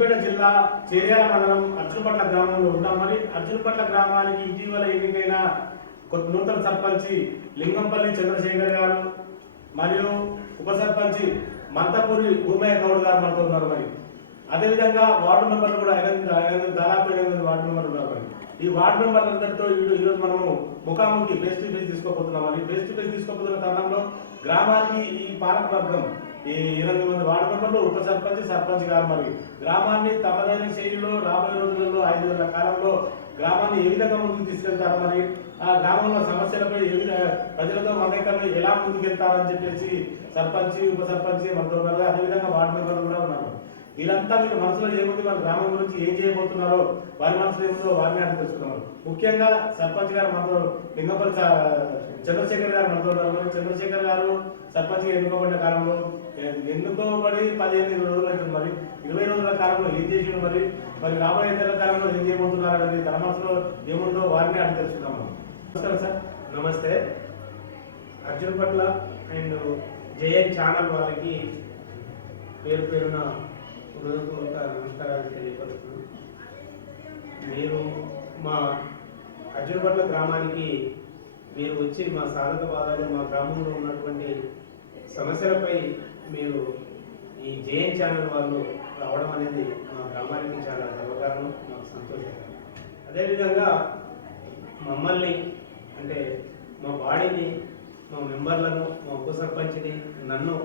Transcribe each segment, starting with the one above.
సిద్దిపేట జిల్లా చేర్యాల మండలం అర్జునపట్ల గ్రామంలో ఉన్నాం. మరి అర్జునపట్ల గ్రామానికి ఇటీవల ఎన్నికైన నూతన సర్పంచి లింగంపల్లి చంద్రశేఖర్ గారు మరియు ఉప సర్పంచి మంతపూరి భూమయ్య గౌడ్ గారు మనతో ఉన్నారు. మరి అదేవిధంగా వార్డు మెంబర్లు కూడా దాదాపు 8 వార్డు మెంబర్లు ఉన్నారు. మరి ఈ వార్డు మెంబర్లందరితో ఈరోజు మనము ముఖాముఖి ఫేస్ టు ఫేస్ తీసుకోబోతున్నాం. మరి ఫేస్ టు ఫేస్ తీసుకోబోతున్న తరుణంలో గ్రామానికి ఈ పాలకవర్గం ఈ 8 మంది వార్డు మెంబర్లు ఉప సర్పంచ్ సర్పంచ్ గారు మరి గ్రామాన్ని తమదైన శైలిలో రాబోయే రోజులలో 5 నెలల కాలంలో గ్రామాన్ని ఏ విధంగా ముందుకు తీసుకెళ్తారు, మరి ఆ గ్రామంలో సమస్యలపై ప్రజలతో మమేకమై ఎలా ముందుకెళ్తారని చెప్పేసి సర్పంచ్ ఉప సర్పంచ్ మనతో ఉన్నారు. అదేవిధంగా వార్డు మెంబర్లు కూడా ఉన్నారు. వీళ్ళంతా మీరు మనసులో ఏముంది, మన గ్రామం గురించి ఏం చేయబోతున్నారో వారి మనసులో ఏముందో వారిని అడిగి తెలుసుకున్నారు. ముఖ్యంగా సర్పంచ్ గారు మనతో లింగంపల్లి చంద్రశేఖర్ గారు మనతో ఉన్నారు. చంద్రశేఖర్ గారు సర్పంచ్ గా ఎన్నుకోబడిన కాలంలో ఎన్నుకోబడి 15 రోజులు అవుతుంది. మరి 20 రోజుల కాలంలో ఏం చేసిండు, మరి రాబోయే నెలల కాలంలో ఏం చేయబోతున్నారు అనేది తన మనసులో ఏముందో వారిని అడిగి తెలుసుకున్నాము. నమస్కారం సార్. నమస్తే. అర్జునపట్ల అండ్ జేఎన్ ఛానల్ వారికి పేరు పేరున హృదయపూర్వక నమస్కారాలు తెలియపరుస్తున్నాను. మీరు మా అర్జునపట్ల గ్రామానికి మీరు వచ్చి మా సాధక బాధలు, మా గ్రామంలో ఉన్నటువంటి సమస్యలపై మీరు ఈ జేఎన్ ఛానల్ వాళ్ళు రావడం అనేది మా గ్రామానికి చాలా గర్వకారణం, మాకు సంతోషకరం. అదేవిధంగా మమ్మల్ని అంటే మా బాడీని, మా మెంబర్లను, మా ఉప సర్పంచ్ని, నన్ను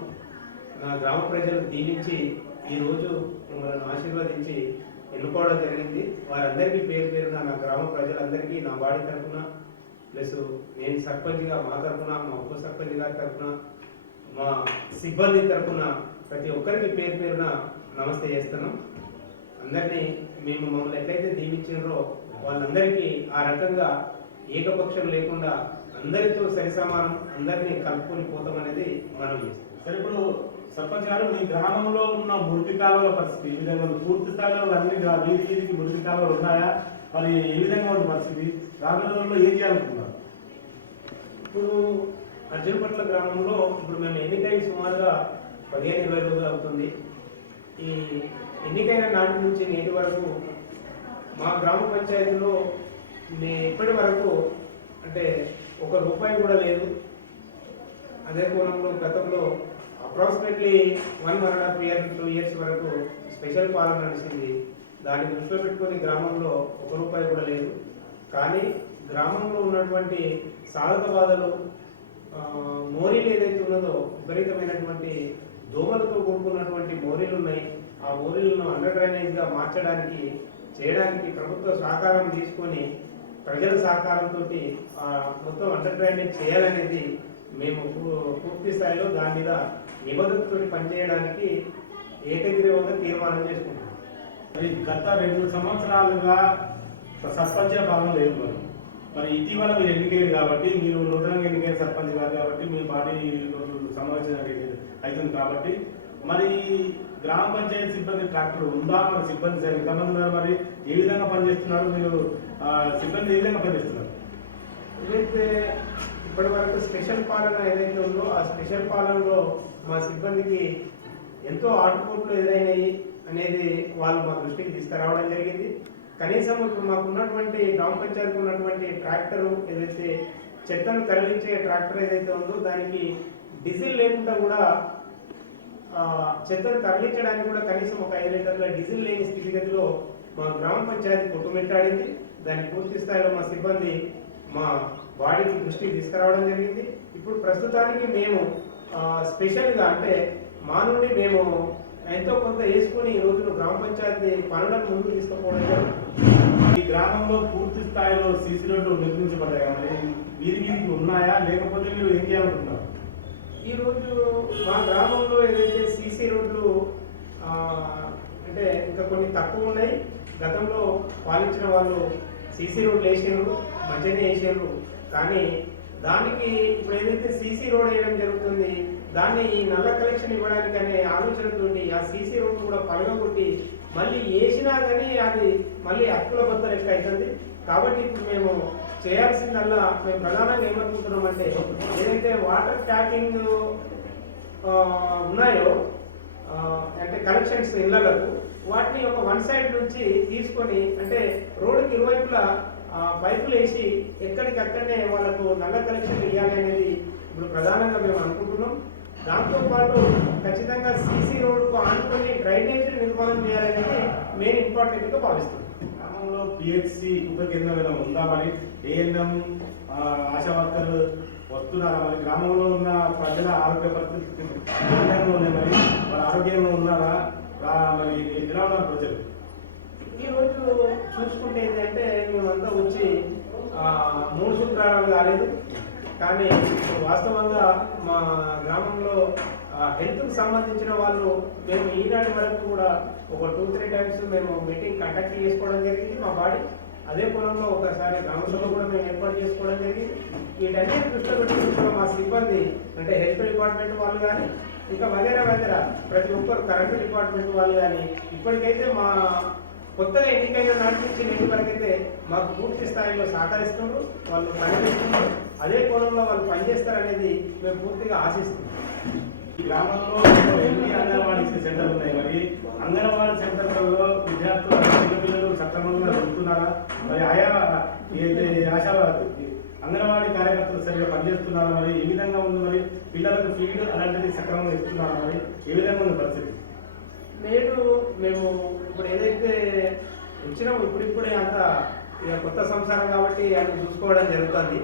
నా గ్రామ ప్రజలు దీవించి ఈరోజు మమ్మల్ని ఆశీర్వదించి ఎన్నుకోవడం జరిగింది. వారందరికీ పేరు పేరున నా గ్రామ ప్రజలందరికీ నా బాడీ తరఫున ప్లస్ నేను సర్పంచ్గా మా తరఫున, మా ఉప సర్పంచ్ గారి తరఫున, మా సిబ్బంది తరఫున ప్రతి ఒక్కరికి పేరు పేరున నమస్తే చేస్తున్నాం. అందరినీ మమ్మల్ని ఎట్లయితే దీవించారో వాళ్ళందరికీ ఆ రకంగా ఏకపక్షం లేకుండా అందరితో సరిసమానం అందరినీ కలుపుకొని పోతాం అనేది మనం చేస్తాం. సరే, ఇప్పుడు సర్పంచ్ గారు మీ గ్రామంలో ఉన్న మురికి కాలువల పరిస్థితి ఏ విధంగా ఉంది? పూర్తి స్థాయిలో అన్ని వీధికి మురికి కాలువలు ఉన్నాయా? మరి ఏ విధంగా ఉంది పరిస్థితి? రాబోయే రోజుల్లో ఏం చేయాలనుకున్నారు? ఇప్పుడు అర్జునపట్ల గ్రామంలో ఇప్పుడు మేము ఎన్నికై సుమారుగా 15-20 రోజులు అవుతుంది. ఈ ఎన్నికైన నాటి నుంచి నేటి వరకు మా గ్రామ పంచాయతీలో ఇప్పటి వరకు అంటే ₹1 కూడా లేదు. అదే కోణంలో గతంలో అప్రాక్సిమేట్లీ 1.5 years 2 years వరకు స్పెషల్ పాలన నడిచింది. దాన్ని దృష్టిలో పెట్టుకొని గ్రామంలో ₹1 కూడా లేదు. కానీ గ్రామంలో ఉన్నటువంటి సాధక బాధలు, మోరీలు ఏదైతే ఉన్నదో విపరీతమైనటువంటి దోమలతో కూడుకున్నటువంటి మోరీలు ఉన్నాయి. ఆ మోరీలను అండర్ డ్రైనేజ్గా మార్చడానికి చేయడానికి ప్రభుత్వ సహకారం తీసుకొని ప్రజల సహకారంతో మొత్తం అండర్ డ్రైనేజ్ చేయాలనేది మేము పూర్తి స్థాయిలో దాని మీద నిబద్ధతతో పనిచేయడానికి ఏకగ్రీవంగా తీర్మానం చేసుకుంటాం. మరి గత 2 సంవత్సరాలుగా సర్పంచ్ పాలన లేదు. మరి ఇటీవల మీరు ఎన్నికయ్యారు కాబట్టి, మీరు నూతనంగా ఎన్నికైన సర్పంచ్ గారు కాబట్టి మీ పార్టీ సమావేశం అవుతుంది కాబట్టి, మరి గ్రామ పంచాయతీ సిబ్బంది ట్రాక్టర్ ఉందా? మరి సిబ్బంది ఎంతమంది ఉన్నారు? మరి ఏ విధంగా పనిచేస్తున్నారు? మీరు సిబ్బంది ఏ విధంగా పనిచేస్తున్నారు? ఏదైతే ఇప్పటి వరకు స్పెషల్ పాలన ఏదైతే ఉందో ఆ స్పెషల్ పాలనలో మా సిబ్బందికి ఎంతో ఆటుపోట్లు ఎదురైనాయి అనేది వాళ్ళు మా దృష్టికి తీసుకురావడం జరిగింది. కనీసం ఇప్పుడు మాకు ఉన్నటువంటి గ్రామ పంచాయతీకి ఉన్నటువంటి ట్రాక్టరు ఏదైతే చెత్తను తరలించే ట్రాక్టర్ ఏదైతే ఉందో దానికి డీజిల్ లేకుండా కూడా చెత్తను తరలించడానికి కూడా కనీసం ఒక 5 లీటర్ల డీజిల్ లేని స్థితిగతిలో మా గ్రామ పంచాయతీ కొట్టుమిట్టాడింది. దాన్ని పూర్తి స్థాయిలో మా సిబ్బంది మా బాడీకి దృష్టికి తీసుకురావడం జరిగింది. ఇప్పుడు ప్రస్తుతానికి మేము స్పెషల్గా అంటే మా నుండి మేము ఎంతో కొంత వేసుకుని ఈ రోజున గ్రామ పంచాయతీ పనులను ముందుకు తీసుకుపోవడం జరిగింది. ఈ గ్రామంలో పూర్తి స్థాయిలో సీసీ రోడ్లు నిర్మించబడ్డాయి. వీధికి ఉన్నాయా, లేకపోతే మీరు ఏం చేయాలనుకుంటున్నారు? ఈరోజు మా గ్రామంలో ఏదైతే సీసీ రోడ్లు అంటే ఇంకా కొన్ని తక్కువ ఉన్నాయి. గతంలో పాలించిన వాళ్ళు సీసీ రోడ్లు వేసారు, మంచిగానే వేసారు. కానీ దానికి ఇప్పుడు ఏదైతే సీసీ రోడ్ వేయడం జరుగుతుంది దాన్ని ఈ నల్ల కలెక్షన్ ఇవ్వడానికి అనే ఆలోచనతో ఆ సీసీ రోడ్ కూడా పలగొట్టి మళ్ళీ వేసినా కానీ అది మళ్ళీ హక్కుల బద్ద లెక్క అవుతుంది. కాబట్టి ఇప్పుడు మేము చేయాల్సిందల్లా మేము ప్రధానంగా ఏమనుకుంటున్నామంటే ఏదైతే వాటర్ ట్యాపింగ్ ఉన్నాయో అంటే కలెక్షన్స్ ఇళ్లకు వాటిని ఒక వన్ సైడ్ నుంచి తీసుకొని అంటే రోడ్డుకి ఇరువైపులా పైపులు వేసి ఎక్కడికక్కడనే వాళ్ళకు నల్ల కలెక్షన్ ఇవ్వాలి అనేది ఇప్పుడు ప్రధానంగా మేము అనుకుంటున్నాం. దాంతోపాటు ఖచ్చితంగా సీసీ రోడ్డుకు ఆనుకొని డ్రైనేజ్ నిర్మాణం చేయాలనేది మెయిన్ ఇంపార్టెంట్గా భావిస్తున్నాం. గ్రామంలో పిహెచ్సి ఉప కేంద్రం ఉందా మరి? ఏఎన్ఎం ఆశా వర్కర్లు వస్తున్నారా మరి? గ్రామంలో ఉన్న ప్రజల ఆరోగ్య పరిస్థితి ఏ విధంగా ఉన్నాయి మరి? వాళ్ళ ఆరోగ్యంగా ఉన్నారా? మరి ఎలా ఉన్నారు ప్రజలు? ఈరోజు చూసుకుంటే ఏంటంటే మేమంతా వచ్చి 3 సూత్రాలు కాలేదు, కానీ వాస్తవంగా మా గ్రామంలో హెల్త్కి సంబంధించిన వాళ్ళు మేము ఈనాటి వరకు కూడా ఒక 2-3 టైమ్స్ మేము మీటింగ్ కండక్ట్ చేసుకోవడం జరిగింది మా బాడీ. అదే కోణంలో ఒకసారి గ్రామసభలో కూడా మేము ఏర్పాటు చేసుకోవడం జరిగింది. వీటన్నిటి దృష్టిలో పెట్టుకుని మా సిబ్బంది అంటే హెల్త్ డిపార్ట్మెంట్ వాళ్ళు కానీ ఇంకా వగేరా ప్రతి ఒక్కరు కరెంటు డిపార్ట్మెంట్ వాళ్ళు కానీ ఇప్పటికైతే మా కొత్తగా ఎన్నికైన నాటి నుంచి నేటి వరకైతే మాకు పూర్తి స్థాయిలో సహకరిస్తున్నారు, వాళ్ళు పనిచేస్తున్నారు. అదే కోణంలో వాళ్ళు పనిచేస్తారనేది మేము పూర్తిగా ఆశిస్తున్నాం. ఈ గ్రామంలో ఎన్ని అంగన్వాడీ సెంటర్లు ఉన్నాయి మరి? అంగన్వాడీ సెంటర్లలో విద్యార్థులు చిన్నపిల్లలు సక్రమంగా వెళ్తున్నారా మరి? ఆయా ఆశా అంగన్వాడీ కార్యకర్తలు సరిగ్గా పనిచేస్తున్నారా మరి? ఏ విధంగా ఉంది మరి? పిల్లలకు ఫీడ్ అలాంటిది సక్రమంగా ఇస్తున్నారా మరి? ఏ విధంగా ఉంది పరిస్థితి? నేడు మేము ఇప్పుడు ఏదైతే వచ్చినామో ఇప్పుడిప్పుడే అంత ఇక కొత్త సంసారం కాబట్టి అది చూసుకోవడం జరుగుతుంది.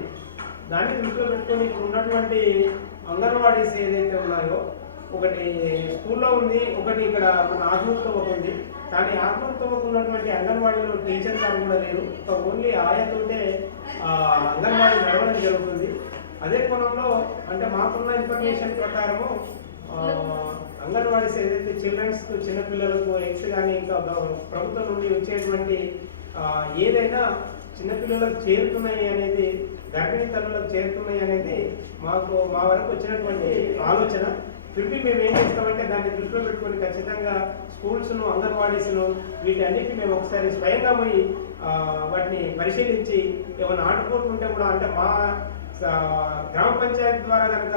దాన్ని దృష్టిలో పెట్టుకొని ఇప్పుడు ఉన్నటువంటి అంగన్వాడీస్ ఏదైతే ఉన్నాయో ఒకటి స్కూల్లో ఉంది, ఒకటి ఇక్కడ మన ఆత్మూర్తో ఉంది. కానీ ఆత్మూర్తో ఉన్నటువంటి అంగన్వాడీలో టీచర్ గారు కూడా లేరు, ఓన్లీ ఆయతోటే అంగన్వాడీ నడవడం జరుగుతుంది. అదే కోణంలో అంటే మాకున్న ఇన్ఫర్మేషన్ ప్రకారము అంగన్వాడీస్ ఏదైతే చిల్డ్రన్స్ చిన్నపిల్లలకు ఎగ్స్ కానీ ఇంకా ప్రభుత్వం నుండి వచ్చేటువంటి ఏదైనా చిన్నపిల్లలకు చేరుతున్నాయి అనేది, గర్భిణీ తల్లులకు చేరుతున్నాయి అనేది మాకు మా వరకు వచ్చినటువంటి ఆలోచన. తిరిగి మేము ఏం చేస్తామంటే దాన్ని దృష్టిలో పెట్టుకొని ఖచ్చితంగా స్కూల్స్ను అంగన్వాడీస్ను వీటి అన్నిటిని మేము ఒకసారి స్వయంగా పోయి వాటిని పరిశీలించి ఏమైనా ఆటుపోతుంటే కూడా అంటే మా గ్రామ పంచాయతీ ద్వారా కనుక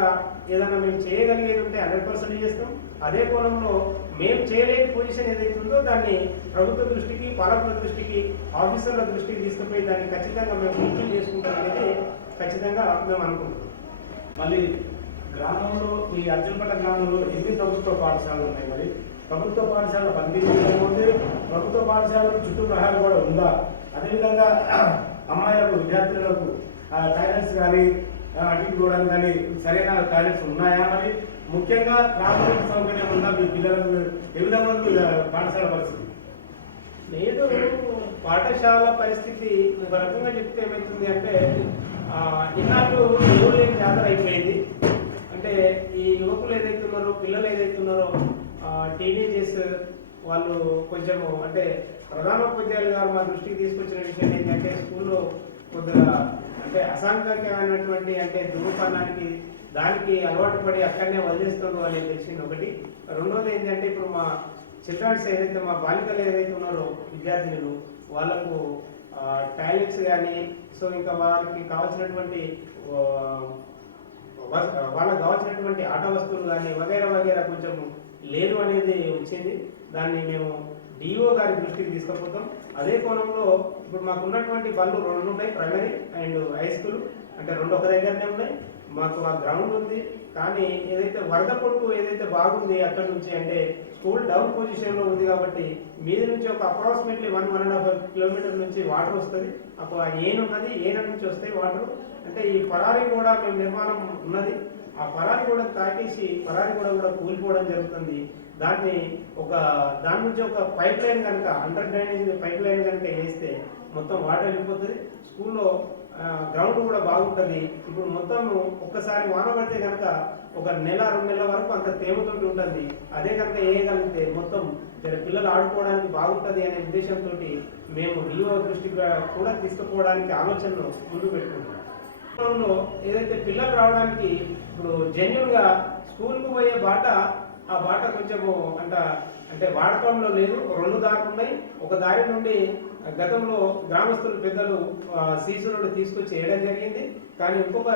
ఏదైనా మేము చేయగలిగేది ఉంటే 100% చేస్తాం. అదే కోణంలో మేము చేయలేని పొజిషన్ ఏదైతే ఉందో దాన్ని ప్రభుత్వ దృష్టికి, పాలకుల దృష్టికి, ఆఫీసర్ల దృష్టికి తీసుకుపోయి దాన్ని ఖచ్చితంగా మేము పూర్తి చేసుకుంటాం అనేది ఖచ్చితంగా మేము అనుకుంటున్నాం. మళ్ళీ గ్రామంలో ఈ అర్జునపట్ల గ్రామంలో ఎన్ని ప్రభుత్వ పాఠశాలలు ఉన్నాయి మరి? ప్రభుత్వ పాఠశాల పనిచేయకపోతే ప్రభుత్వ పాఠశాలకు చుట్టూ ప్రహారం కూడా ఉందా? అదేవిధంగా అమ్మాయిలకు విద్యార్థులకు టాయిలెట్స్ కానీ అటు చూడడానికి కానీ సరైన టాయిలెట్స్ ఉన్నాయా మరి? ముఖ్యంగా త్రాగునీటి సౌకర్యం ఉందా మీ పిల్లలకు? ఏ విధంగా పాఠశాల పరిస్థితి? లేదు, పాఠశాల పరిస్థితి ఒక రకంగా చెప్తే ఏమవుతుంది అంటే ఇన్నాళ్ళు ఎవరు లేని జాతర అయిపోయింది. అంటే ఈ యువకులు ఏదైతే ఉన్నారో, పిల్లలు ఏదైతే ఉన్నారో, టీనేజర్స్ వాళ్ళు కొంచెము అంటే ప్రధానోపాధ్యాయులు గారు మా దృష్టికి తీసుకొచ్చిన విషయం ఏంటంటే స్కూల్లో కొద్దిగా అంటే అసాంఘికమైనటువంటి అంటే ధూమపానానికి దానికి అలవాటు పడి అక్కడనే వదిలేస్తాడు అనేది తెలిసింది ఒకటి. రెండోది ఏంటంటే ఇప్పుడు మా చిల్డ్రన్స్ ఏదైతే మా బాలికలు ఏదైతే ఉన్నారో విద్యార్థినులు వాళ్ళకు టాయిలెట్స్ కానీ సో ఇంకా వాళ్ళకి కావాల్సినటువంటి వాళ్ళకి కావాల్సినటువంటి ఆట వస్తువులు కానీ వగైరా కొంచెం లేదు అనేది వచ్చింది. దాన్ని మేము డిఓ గారి దృష్టికి తీసుకుపోతాం. అదే కోణంలో ఇప్పుడు మాకు ఉన్నటువంటి బళ్ళు 2 ఉన్నాయి, ప్రైమరీ అండ్ హై స్కూల్ అంటే 2 ఒక దగ్గరనే ఉన్నాయి. మాకు ఆ గ్రౌండ్ ఉంది, కానీ ఏదైతే వరద పొట్టు ఏదైతే బాగుంది అక్కడ నుంచి అంటే స్కూల్ డౌన్ పొజిషన్లో ఉంది కాబట్టి మీద నుంచి ఒక అప్రాక్సిమేట్లీ 1-1.5 కిలోమీటర్ నుంచి వాటర్ వస్తుంది. అప్పుడు ఏను ఉన్నది, ఏన నుంచి వస్తాయి వాటర్. అంటే ఈ పరారీ కూడా మేము నిర్మాణం ఉన్నది, ఆ పరారీ కూడా తాకేసి పరారీ కూడా కూలిపోవడం జరుగుతుంది. దాన్ని దాని నుంచి ఒక పైప్ లైన్ కనుక అండర్ డ్రైనేజ్ పైప్ లైన్ కనుక వేస్తే మొత్తం వాటర్ వెళ్ళిపోతుంది. స్కూల్లో గ్రౌండ్ కూడా బాగుంటుంది. ఇప్పుడు మొత్తం ఒక్కసారి వాన పడితే కనుక ఒక 1-2 నెలల వరకు అంత తేమతోటి ఉంటుంది. అదే కనుక వేయగలిగితే మొత్తం పిల్లలు ఆడుకోవడానికి బాగుంటుంది అనే ఉద్దేశంతో మేము డిఓ దృష్టికి కూడా తీసుకుపోవడానికి ఆలోచనను ముందు పెట్టుకుంటాం. ఏదైతే పిల్లలు రావడానికి ఇప్పుడు జెన్యున్గా స్కూల్కు పోయే బాట ఆ బాట కొంచెము అంటే వాడకంలో లేదు. 2 దారులు ఉన్నాయి. ఒక దారి నుండి గతంలో గ్రామస్తులు పెద్దలు సీసీ రోడ్డు తీసుకొచ్చి వేయడం జరిగింది. కానీ ఇంకొక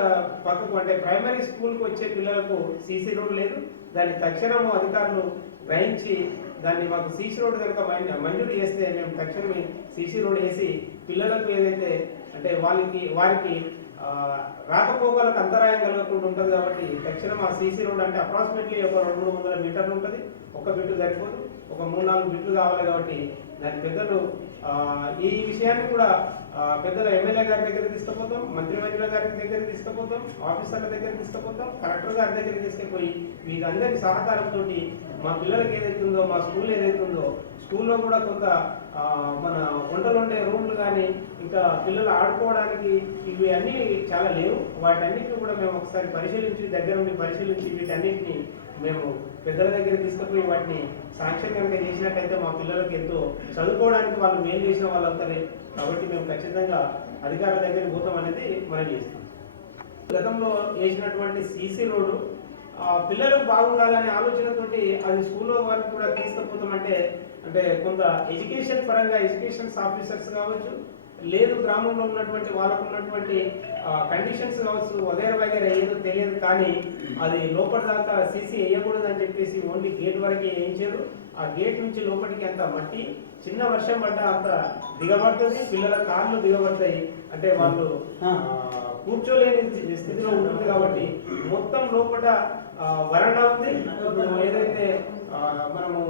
పక్కకు అంటే ప్రైమరీ స్కూల్కి వచ్చే పిల్లలకు సీసీ రోడ్డు లేదు. దాన్ని తక్షణం అధికారులు గ్రహించి దాన్ని మాకు సీసీ రోడ్డు కనుక మంజూరు చేస్తే మేము తక్షణమే సీసీ రోడ్డు వేసి పిల్లలకు ఏదైతే అంటే వారికి రాకపోకలకు అంతరాయం కలగకుండా ఉంటుంది కాబట్టి తక్షణం ఆ సీసీ రోడ్ అంటే అప్రాక్సిమేట్లీ ఒక 200-300 మీటర్లు ఉంటుంది. ఒక బిట్టు సరిపోదు, ఒక 3-4 బిట్లు కావాలి కాబట్టి దాని పెద్దలు ఈ విషయాన్ని కూడా పెద్దల ఎమ్మెల్యే గారి దగ్గర తీసుకుపోతాం, మంత్రివర్యుల గారి దగ్గర తీసుకుపోతాం, ఆఫీసర్ల దగ్గర తీసుకుపోతాం, కలెక్టర్ గారి దగ్గర తీసుకుపోయి వీరందరి సహకారంతో మా పిల్లలకి ఏదైతుందో మా స్కూల్ ఏదైతుందో స్కూల్లో కూడా కొంత మన వంటలు ఉండే రూమ్లు కానీ ఇంకా పిల్లలు ఆడుకోవడానికి ఇవి అన్నీ చాలా లేవు. వాటన్నిటిని కూడా మేము ఒకసారి దగ్గర నుండి పరిశీలించి వీటన్నిటిని మేము పెద్దల దగ్గర తీసుకుపోయి వాటిని సాంక్షన్ కనుక చేసినట్టయితే మా పిల్లలకి ఎంతో చదువుకోవడానికి వాళ్ళు మేలు చేసిన వాళ్ళందరే కాబట్టి మేము ఖచ్చితంగా అధికారుల దగ్గరికి పోతాం అనేది మనం చేస్తాం. గతంలో వేసినటువంటి సీసీ రోడ్డు పిల్లలకు బాగుండాలనే ఆలోచనతోటి అది స్కూల్లో వాళ్ళకి కూడా తీసుకుపోతామంటే అంటే కొంత ఎడ్యుకేషన్ పరంగా ఎడ్యుకేషన్ ఆఫీసర్స్ కావచ్చు, లేదు గ్రామంలో ఉన్నటువంటి వాళ్ళకు ఉన్నటువంటి కండిషన్స్ కావచ్చు వగైరా ఏదో తెలియదు. కానీ అది లోపల దాకా సీసీ వేయకూడదు అని చెప్పేసి ఓన్లీ గేట్ వరకు వేయించారు. ఆ గేట్ నుంచి లోపలికి అంత మట్టి, చిన్న వర్షం పడ్డ అంత దిగబడుతుంది, పిల్లల కాళ్ళు దిగబడతాయి. అంటే వాళ్ళు కూర్చోలేని స్థితిలో ఉంటుంది కాబట్టి మొత్తం లోపల వరండా ఉంది. ఏదైతే మనము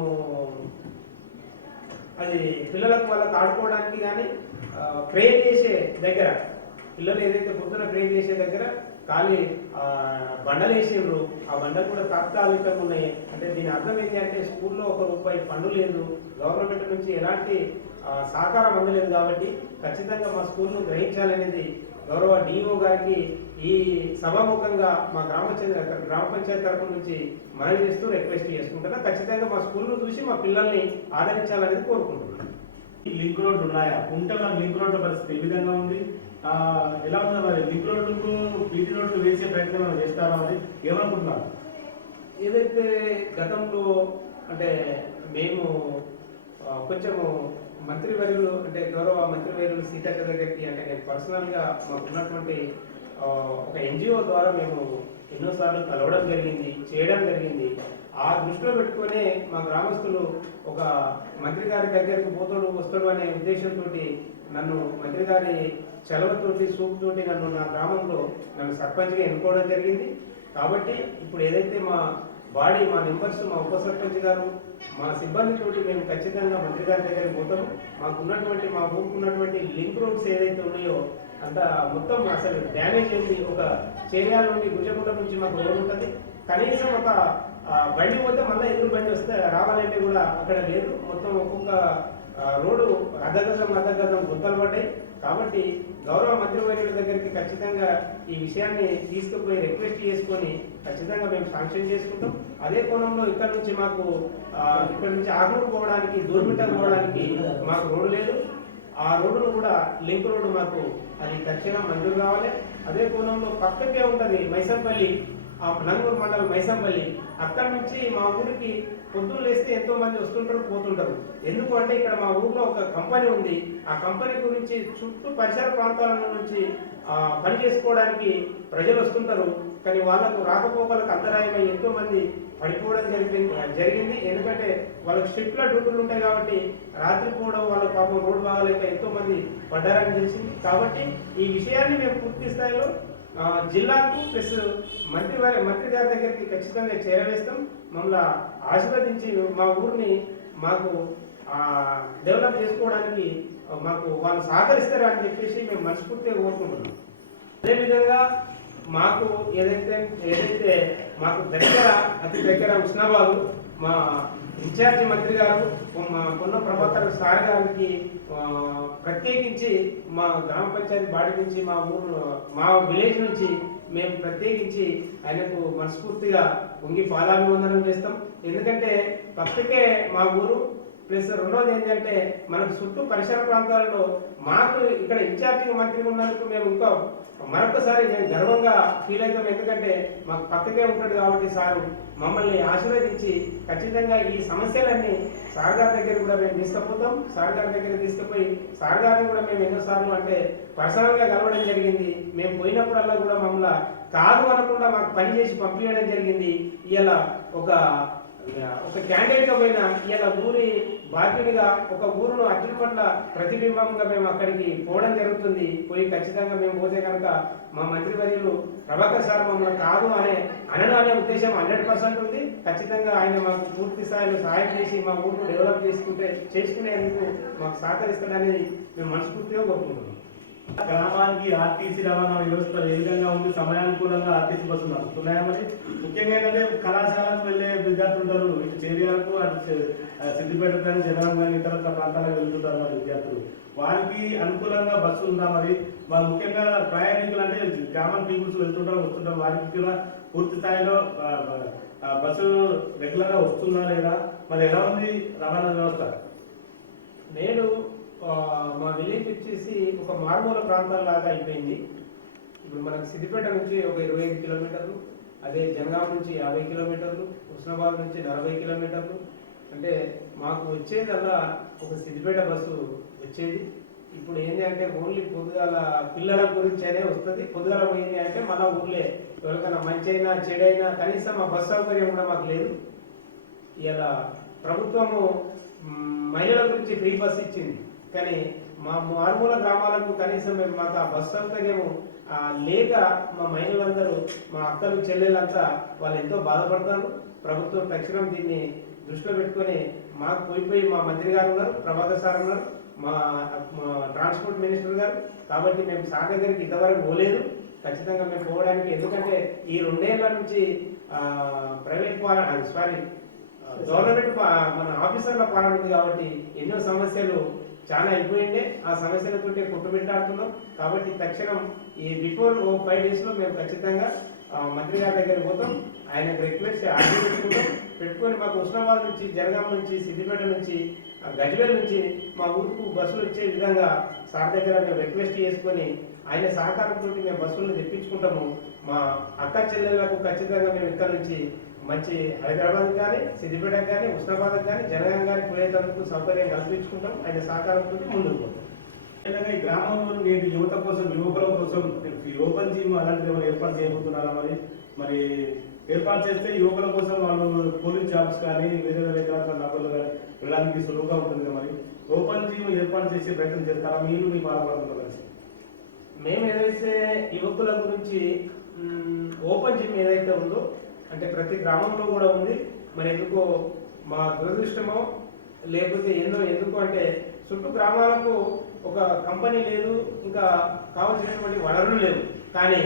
అది పిల్లలకు వాళ్ళకి ఆడుకోవడానికి కానీ ప్రే చేసే దగ్గర పిల్లలు ఏదైతే పొద్దున ప్రే చేసే దగ్గర ఖాళీ బండలు వేసిండ్రు. ఆ బండలు కూడా తాత్కాలికంగా ఉన్నాయి. అంటే దీని అర్థం ఏంటి అంటే స్కూల్లో ₹1 ఫండు లేదు, గవర్నమెంట్ నుంచి ఎలాంటి సహకారం అందలేదు. కాబట్టి ఖచ్చితంగా మా స్కూల్ను గ్రహించాలనేది గౌరవ డిఓ గారికి ఈ సభాముఖంగా మా గ్రామ పంచాయతీ తరఫు నుంచి మనవి చేస్తూ రిక్వెస్ట్ చేసుకుంటున్నా. ఖచ్చితంగా మా స్కూల్ను చూసి మా పిల్లల్ని ఆదరించాలనేది కోరుకుంటున్నాను. లింక్ రోడ్లు ఉన్నాయా? ఉంటే లింక్ రోడ్ల పరిస్థితి ఏ విధంగా ఉంది? ఎలా ఉంది మరి? లింక్ రోడ్లకు బీటీ రోడ్లు వేసే ప్రయత్నం చేస్తారా? మరి ఏమనుకుంటున్నారు? ఏదైతే గతంలో అంటే మేము కొంచెము మంత్రివర్యులు అంటే గౌరవ మంత్రివర్యులు సీతక్క దగ్గరికి అంటే నేను పర్సనల్గా మాకు ఉన్నటువంటి ఒక ఎన్జిఓ ద్వారా మేము ఎన్నోసార్లు కలవడం జరిగింది, చేయడం జరిగింది. ఆ దృష్టిలో పెట్టుకునే మా గ్రామస్తులు ఒక మంత్రి గారి దగ్గరికి వస్తాడు అనే ఉద్దేశంతో నన్ను మంత్రి గారి చలవతోటి సూపుతోటి నా గ్రామంలో సర్పంచ్గా ఎన్నుకోవడం జరిగింది. కాబట్టి ఇప్పుడు ఏదైతే మా మెంబర్స్, మా ఉప సర్పంచ్ గారు, మా సిబ్బందితోటి మేము ఖచ్చితంగా మంత్రి గారి దగ్గరికి పోతాము. మా ఊరుకున్నటువంటి లింక్ రోడ్స్ ఏదైతే ఉన్నాయో అంత మొత్తం అసలు డ్యామేజ్ అయింది. ఒక చేర్యాల నుండి గుజగుంట నుంచి మాకు రోడ్ ఉంటుంది. కనీసం ఒక బండి పోతే మళ్ళీ ఎదురు బండి వస్తే రావాలంటే కూడా అక్కడ లేదు. మొత్తం ఒక్కొక్క రోడ్డు అర్ధగజం గుంతలు పడ్డాయి. కాబట్టి గౌరవ మంత్రివర్యుల దగ్గరికి ఖచ్చితంగా ఈ విషయాన్ని తీసుకుపోయి రిక్వెస్ట్ చేసుకొని ఖచ్చితంగా మేము శాంక్షన్ చేసుకుంటాం. అదే కోణంలో ఇక్కడ నుంచి ఆగ్నూరు పోవడానికి, దూర్మిట పోవడానికి మాకు రోడ్డు లేదు. ఆ రోడ్డును కూడా లింక్ రోడ్డు మాకు అది తక్షణం మంజూరు కావాలి. అదే కోణంలో పక్కకే ఉంటుంది మైసంపల్లి, నంగూరు మండలం మైసంపల్లి. అక్కడి నుంచి మా ఊరికి పొద్దున్న లేస్తే ఎంతో మంది వస్తుంటారు, పోతుంటారు. ఎందుకు అంటే ఇక్కడ మా ఊర్లో ఒక కంపెనీ ఉంది. ఆ కంపెనీ గురించి చుట్టూ పరిసర ప్రాంతాల నుంచి పని చేసుకోవడానికి ప్రజలు వస్తుంటారు. కానీ వాళ్ళకు రాకపోకలకు అంతరాయమై ఎంతో మంది పడిపోవడం జరిగింది. ఎందుకంటే వాళ్ళకి షిఫ్ట్ల డ్యూటీలు ఉంటాయి కాబట్టి రాత్రి పోవడం, వాళ్ళ పాపం రోడ్డు బాగాలేక ఎంతో మంది పడ్డారని తెలిసింది. కాబట్టి ఈ విషయాన్ని మేము పూర్తి స్థాయిలో జిల్లాకు ప్లస్ మంత్రి గారి దగ్గరికి ఖచ్చితంగా చేరవేస్తాం. మమ్మల్ని ఆశీర్వదించి మా ఊరిని మాకు డెవలప్ చేసుకోవడానికి వాళ్ళు సహకరిస్తారు అని చెప్పేసి మేము మనస్ఫూర్తిగా కోరుకుంటున్నాం. అదేవిధంగా మాకు ఏదైతే మాకు అతి దగ్గర ఉస్నాబాదు మా ఇన్ఛార్జి మంత్రి గారు పొన్న ప్రభాకర్ సార్ గారికి ప్రత్యేకించి మా గ్రామ పంచాయతీ బాడీ నుంచి మా విలేజ్ నుంచి మేము ప్రత్యేకించి ఆయనకు మనస్ఫూర్తిగా వంగి పాదాభివందనం చేస్తాం. ఎందుకంటే పక్కకే మా ఊరు, ప్లస్ రెండోది ఏంటంటే మనకు చుట్టూ పరిసర ప్రాంతాలలో మాకు ఇక్కడ ఇన్ఛార్జిగా మంత్రిగా ఉన్నందుకు మేము ఇంకా మరొకసారి నేను గర్వంగా ఫీల్ అవుతాం. ఎందుకంటే మాకు పక్కకే ఉంటాడు కాబట్టి సారు మమ్మల్ని ఆశీర్వదించి ఖచ్చితంగా ఈ సమస్యలన్నీ సార్ గారి దగ్గర కూడా మేము తీసుకుపోతాం. సార్ గారి దగ్గర తీసుకుపోయి సార్ గారిని కూడా మేము ఎన్నోసార్లు అంటే పర్సనల్గా కలవడం జరిగింది. మేము పోయినప్పుడల్లా కూడా మమ్మల్ని కాదు అనకుండా మాకు పని చేసి పంపించడం జరిగింది. ఇలా ఒక క్యాండిడేట్గా పోయిన ఇలా ఊరి బాధ్యుడిగా ఒక ఊరును అర్జున్పట్ల ప్రతిబింబంగా మేము అక్కడికి పోవడం జరుగుతుంది. పోయి ఖచ్చితంగా మేము పోతే కనుక మా మంత్రివర్యులు ప్రభాకర్ సార్ మమ్మల్ని కాదు అనడం అనే ఉద్దేశం 100% ఉంది. ఖచ్చితంగా ఆయన మాకు పూర్తి స్థాయిలో సహాయం చేసి మా ఊరును డెవలప్ చేసుకునేందుకు మాకు సహకరిస్తాడని మేము మనస్ఫూర్తిగా కోరుకుంటున్నాం. గ్రామానికి ఆర్టీసీ రవాణా వ్యవస్థ ఏ విధంగా ఉంది? సమయానుకూలంగా ఆర్టీసీ బస్సులు నడుస్తున్నాయా? మరి ముఖ్యంగా ఏంటంటే కళాశాలకు వెళ్ళే విద్యార్థులు ఉంటారు, ఇటు చేరియాలకు అటు సిద్దిపేట కానీ జనగాం కానీ ఇతర ప్రాంతాలకు వెళ్తుంటారు మరి విద్యార్థులు. వారికి అనుకూలంగా బస్సు ఉందా? మరి వాళ్ళు ముఖ్యంగా ప్రయాణికులు అంటే కామన్ పీపుల్స్ వెళ్తుంటారు వస్తుంటారు, వారికి కూడా పూర్తి స్థాయిలో బస్సు రెగ్యులర్గా వస్తుందా లేదా? మరి ఎలా ఉంది రవాణా వ్యవస్థ? నేను మా విలేజ్ వచ్చేసి ఒక మారుమూల ప్రాంతాలలాగా అయిపోయింది. ఇప్పుడు మనకు సిద్దిపేట నుంచి ఒక 25 కిలోమీటర్లు, అదే జనగాం నుంచి 50 కిలోమీటర్లు, హుస్నాబాద్ నుంచి 40 కిలోమీటర్లు. అంటే మాకు వచ్చేదల్లా ఒక సిద్దిపేట బస్సు వచ్చేది. ఇప్పుడు ఏంటి అంటే ఓన్లీ పొద్దుగాల పిల్లల గురించేనే వస్తుంది. పొద్దుగాల పోయింది అంటే మళ్ళీ ఊర్లే ఎవరికైనా మంచి అయినా చెడైనా కనీసం ఆ బస్సు సౌకర్యం కూడా మాకు లేదు. ఇలా ప్రభుత్వము మహిళల గురించి ఫ్రీ బస్ ఇచ్చింది, కానీ మా మారుమూల గ్రామాలకు కనీసం మాకు ఆ బస్సు సౌకర్యము లేక మా మహిళలందరూ మా అక్కలు చెల్లెలంతా వాళ్ళు ఎంతో బాధపడతారు. ప్రభుత్వం తక్షణం దీన్ని దృష్టిలో పెట్టుకొని మాకు పోయిపోయి మా మంత్రి గారు ఉన్నారు, ప్రభాకర్ సార్ ఉన్నారు, మా ట్రాన్స్పోర్ట్ మినిస్టర్ గారు. కాబట్టి మేము సార్ దగ్గరికి ఇంతవరకు పోలేదు. ఖచ్చితంగా మేము పోవడానికి, ఎందుకంటే ఈ 2 ఏళ్ల నుంచి ప్రైవేట్ గవర్నమెంట్ మన ఆఫీసర్ల పాలన ఉంది కాబట్టి ఎన్నో సమస్యలు చాలా అయిపోయిండే. ఆ సమస్యలతో కొట్టుమిట్టాడుతున్నాం. కాబట్టి తక్షణం ఈ బిఫోర్ 5 డేస్లో మేము ఖచ్చితంగా మంత్రి గారి దగ్గర పోతాం. ఆయనకు రిక్వెస్ట్ ఆర్డర్ పెట్టుకొని మాకు హుస్నాబాద్ నుంచి, జనగాం నుంచి, సిద్దిపేట నుంచి, గజ్వేల్ నుంచి మా ఊరుకు బస్సులు వచ్చే విధంగా సార్ దగ్గర మేము రిక్వెస్ట్ చేసుకొని ఆయన సహకారంతో మేము బస్సులను తెప్పించుకుంటాము. మా అక్క చెల్లెళ్లకు ఖచ్చితంగా మేము ఇక్కడ నుంచి మంచి హైదరాబాద్ కానీ, సిద్దిపేటకు కానీ, హుస్నాబాద్ కానీ, జనగాం కానీ పోయేందుకు సౌకర్యం కల్పించుకుంటాం. ఆయన సహకారంతో ముందుకు పోతాం. ఈ గ్రామంలో నేటి యువత కోసం, యువకుల కోసం ఓపెన్ జిమ్ అలాంటిది ఏమైనా ఏర్పాటు చేయబోతున్నారా? మరి ఏర్పాటు చేస్తే యువకుల కోసం వాళ్ళు పోలీస్ జాబ్స్ కానీ వేరే రకాల నౌకర్లు కానీ వెళ్ళడానికి సులువుగా ఉంటుంది. మరి ఓపెన్ జిమ్ ఏర్పాటు చేసే ప్రయత్నం చేస్తారా మీరు, మీ బాధపడుతున్నారు కలిసి? మేము ఏదైతే యువకుల గురించి ఓపెన్ జిమ్ ఏదైతే ఉందో అంటే ప్రతి గ్రామంలో కూడా ఉంది. మరి ఎందుకో మా దురదృష్టమో లేకపోతే ఎందుకు అంటే చుట్టూ గ్రామాలకు ఒక కంపెనీ లేదు, ఇంకా కావాల్సినటువంటి వనరులు లేవు. కానీ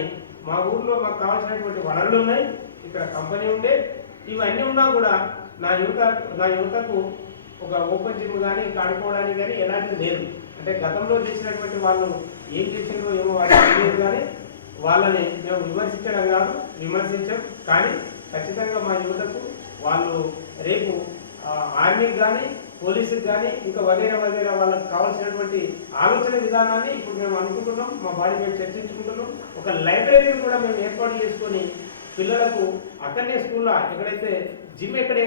మా ఊర్లో మాకు కావాల్సినటువంటి వనరులు ఉన్నాయి, ఇక్కడ కంపెనీ ఉండే. ఇవన్నీ ఉన్నా కూడా నా యువతకు ఒక ఓపెన్ జిమ్ కానీ ఆడుకోవడానికి కానీ ఎలాంటిది లేదు. అంటే గతంలో చేసినటువంటి వాళ్ళు ఏం చేసిందో ఏమో వాళ్ళకి తెలియదు, కానీ వాళ్ళని మేము విమర్శించడం కాదు, విమర్శించాం. కానీ ఖచ్చితంగా మా యువతకు వాళ్ళు రేపు ఆర్మీకి కానీ, పోలీసుకి కానీ, ఇంకా వగైరా వాళ్ళకి కావాల్సినటువంటి ఆలోచన విధానాన్ని ఇప్పుడు మేము అనుకుంటున్నాం. మా బాడీ మేము చర్చించుకుంటున్నాం. ఒక లైబ్రరీని కూడా మేము ఏర్పాటు చేసుకొని పిల్లలకు అక్కడనే స్కూల్లో ఎక్కడైతే జిమ్ ఎక్కడ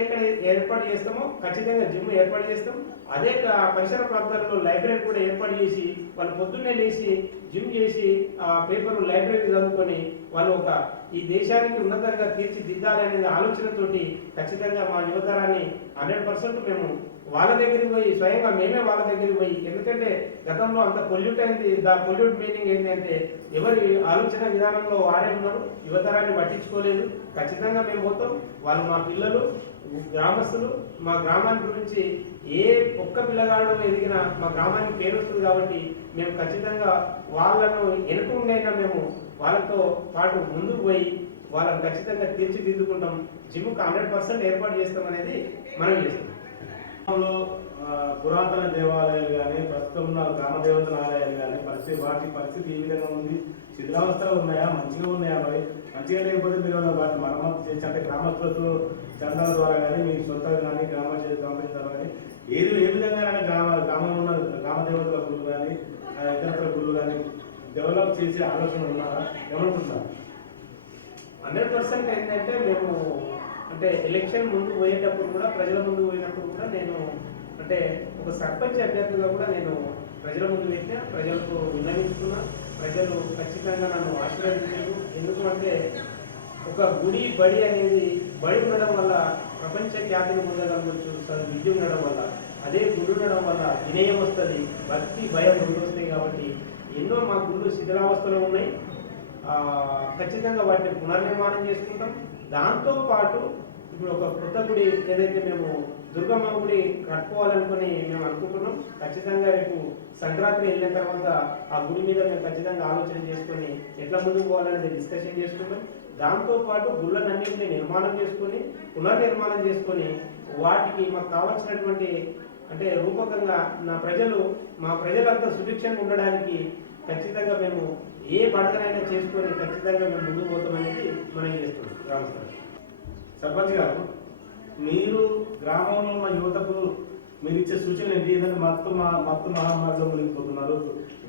ఏర్పాటు చేస్తామో ఖచ్చితంగా జిమ్ ఏర్పాటు చేస్తాం. అదే పరిసర ప్రాంతాల్లో లైబ్రరీ కూడా ఏర్పాటు చేసి వాళ్ళు పొద్దున్నే లేచి జిమ్ చేసి ఆ పేపర్ లైబ్రరీ చదువుకొని వాళ్ళు ఈ దేశానికి ఉన్నతంగా తీర్చిదిద్దాలి అనేది ఆలోచనతోటి ఖచ్చితంగా మా యువతరాన్ని 100% మేము వాళ్ళ దగ్గరికి పోయి స్వయంగా మేమే వాళ్ళ దగ్గరికి పోయి, ఎందుకంటే గతంలో అంత పొల్యూట్ అయింది. పొల్యూట్ మీనింగ్ ఏంటంటే ఎవరి ఆలోచన విధానంలో వారే ఉన్నారు, యువతరాన్ని పట్టించుకోలేదు. ఖచ్చితంగా మేము పోతాం. వాళ్ళు మా పిల్లలు, గ్రామస్తులు, మా గ్రామాన్ని గురించి ఏ ఒక్క పిల్లగాడు ఎదిగినా మా గ్రామానికి పేరు వస్తుంది. కాబట్టి మేము ఖచ్చితంగా వాళ్ళను ఎన్నుకుండైనా మేము వాళ్ళతో పాటు ముందుకు పోయి వాళ్ళని ఖచ్చితంగా తీర్చిదిద్దుకుంటాం. జిమ్కు 100% ఏర్పాటు చేస్తాం అనేది మనం చేస్తాం. గ్రామంలో పురాతన దేవాలయాలు కానీ ప్రస్తుతం ఉన్న గ్రామ దేవతల ఆలయాలు కానీ వాటి పరిస్థితి ఏ విధంగా ఉంది? శిథిలావస్థలో ఉన్నాయా, మంచిగా ఉన్నాయా? మరి మంచిగా లేకపోతే మీరు వాటిని మరమ్మతు చేసి అంటే గ్రామస్తులతో చందాల ద్వారా కానీ మీ సొంతంగా కానీ గ్రామ ద్వారా కానీ ఏ విధంగా గ్రామంలో ఉన్న గ్రామ దేవతల గుళ్ళు కానీ ఇతరత్ర గుళ్ళు కానీ డెవలప్ చేసే ఆలోచన ఉన్నారా? ఏమనుకుంటున్నారు? 100% ఏంటంటే మేము అంటే ఎలక్షన్ ముందు పోయేటప్పుడు కూడా ప్రజల ముందు పోయినప్పుడు కూడా నేను అంటే ఒక సర్పంచ్ అభ్యర్థిగా కూడా నేను ప్రజల ముందు పెట్టినా, ప్రజలకు విన్నవించుకున్నా. ప్రజలు ఖచ్చితంగా నన్ను ఆశీర్వదించారు. ఎందుకు అంటే ఒక గుడి బడి అనేది బడి ఉండడం వల్ల ప్రపంచ ఖ్యాతిని పొందగలగచ్చు, విద్య ఉండడం వల్ల, అదే గుడి ఉండడం వల్ల వినయం వస్తుంది, భక్తి భయం రెండు వస్తాయి. కాబట్టి ఎన్నో మా గుళ్ళు శిథిలావస్థలో ఉన్నాయి. ఖచ్చితంగా వాటిని పునర్నిర్మాణం చేసుకుంటాం. దాంతో పాటు ఇప్పుడు ఒక కొత్త గుడి ఏదైతే మేము దుర్గమ్మ గుడి కట్టుకోవాలనుకుని మేము అనుకుంటున్నాం. ఖచ్చితంగా రేపు సంక్రాంతి వెళ్ళిన తర్వాత ఆ గుడి మీద మేము ఖచ్చితంగా ఆలోచన చేసుకొని ఎట్లా ముందుకు పోవాలనేది డిస్కషన్ చేసుకుంటాం. దాంతోపాటు గుళ్ళనన్నింటినీ నిర్మాణం చేసుకొని పునర్నిర్మాణం చేసుకొని వాటికి మాకు కావాల్సినటువంటి అంటే రూపకంగా మా ప్రజలంతా సుభిక్షంగా ఉండడానికి ఖచ్చితంగా మేము ఏ పండుగనైనా చేసుకొని ఖచ్చితంగా మేము ముందుకు పోతామనేది మనం చేస్తున్నాం. గ్రామస్తులు సర్పంచ్ గారు, మీరు గ్రామంలో ఉన్న యువతకు మీరు ఇచ్చే సూచనలు ఏంటి? ఏదైనా మత్తు మహమ్మారిలో మునిగిపోతున్నారు,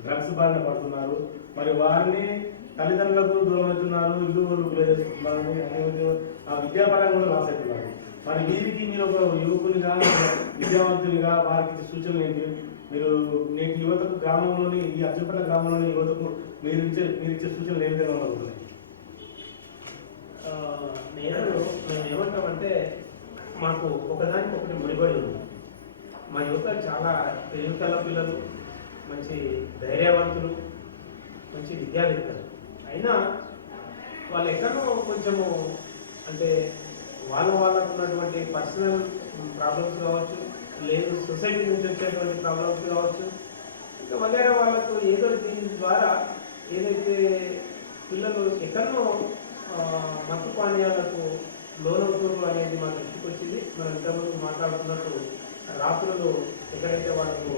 డ్రగ్స్ బారిన పడుతున్నారు, మరి వారిని తల్లిదండ్రులకు దూరం అవుతున్నారు, ఇల్లు చేసుకుంటున్నారు, విద్యాపరంగా కూడా లాస్ అవుతున్నారు. మరి వీరికి మీరు ఒక యువకునిగా విద్యావంతునిగా వారికి సూచనలు ఏంటి? మీరు నేటి యువతకు గ్రామంలోని ఈ అర్జునపట్ల గ్రామంలోని యువతకు మీరు ఇచ్చే సూచనలు ఏ విధంగా ఉంటున్నాయి? మేము ఏమంటామంటే మాకు ఒకదానికి ఒకటి ముడిపడి ఉంది. మా యువత చాలా తెలివికల పిల్లలు, మంచి ధైర్యవంతులు, మంచి విద్యావేత్తలు. అయినా వాళ్ళు ఎక్కడో కొంచెము అంటే వాళ్ళకు ఉన్నటువంటి పర్సనల్ ప్రాబ్లమ్స్ కావచ్చు, లేదు సొసైటీ నుంచి వచ్చేటువంటి ప్రాబ్లమ్స్ కావచ్చు, ఇంకా వగేరా వాళ్ళకు ఏదో దీని ద్వారా ఏదైతే పిల్లలు ఎక్కడో మత్తు పానీయాలకు లోనవుతున్నారు అనేది మా దృష్టికి వచ్చింది. మనం ఇంతకుముందు మాట్లాడుతున్నట్టు రాత్రులు ఎక్కడైతే వాళ్ళకు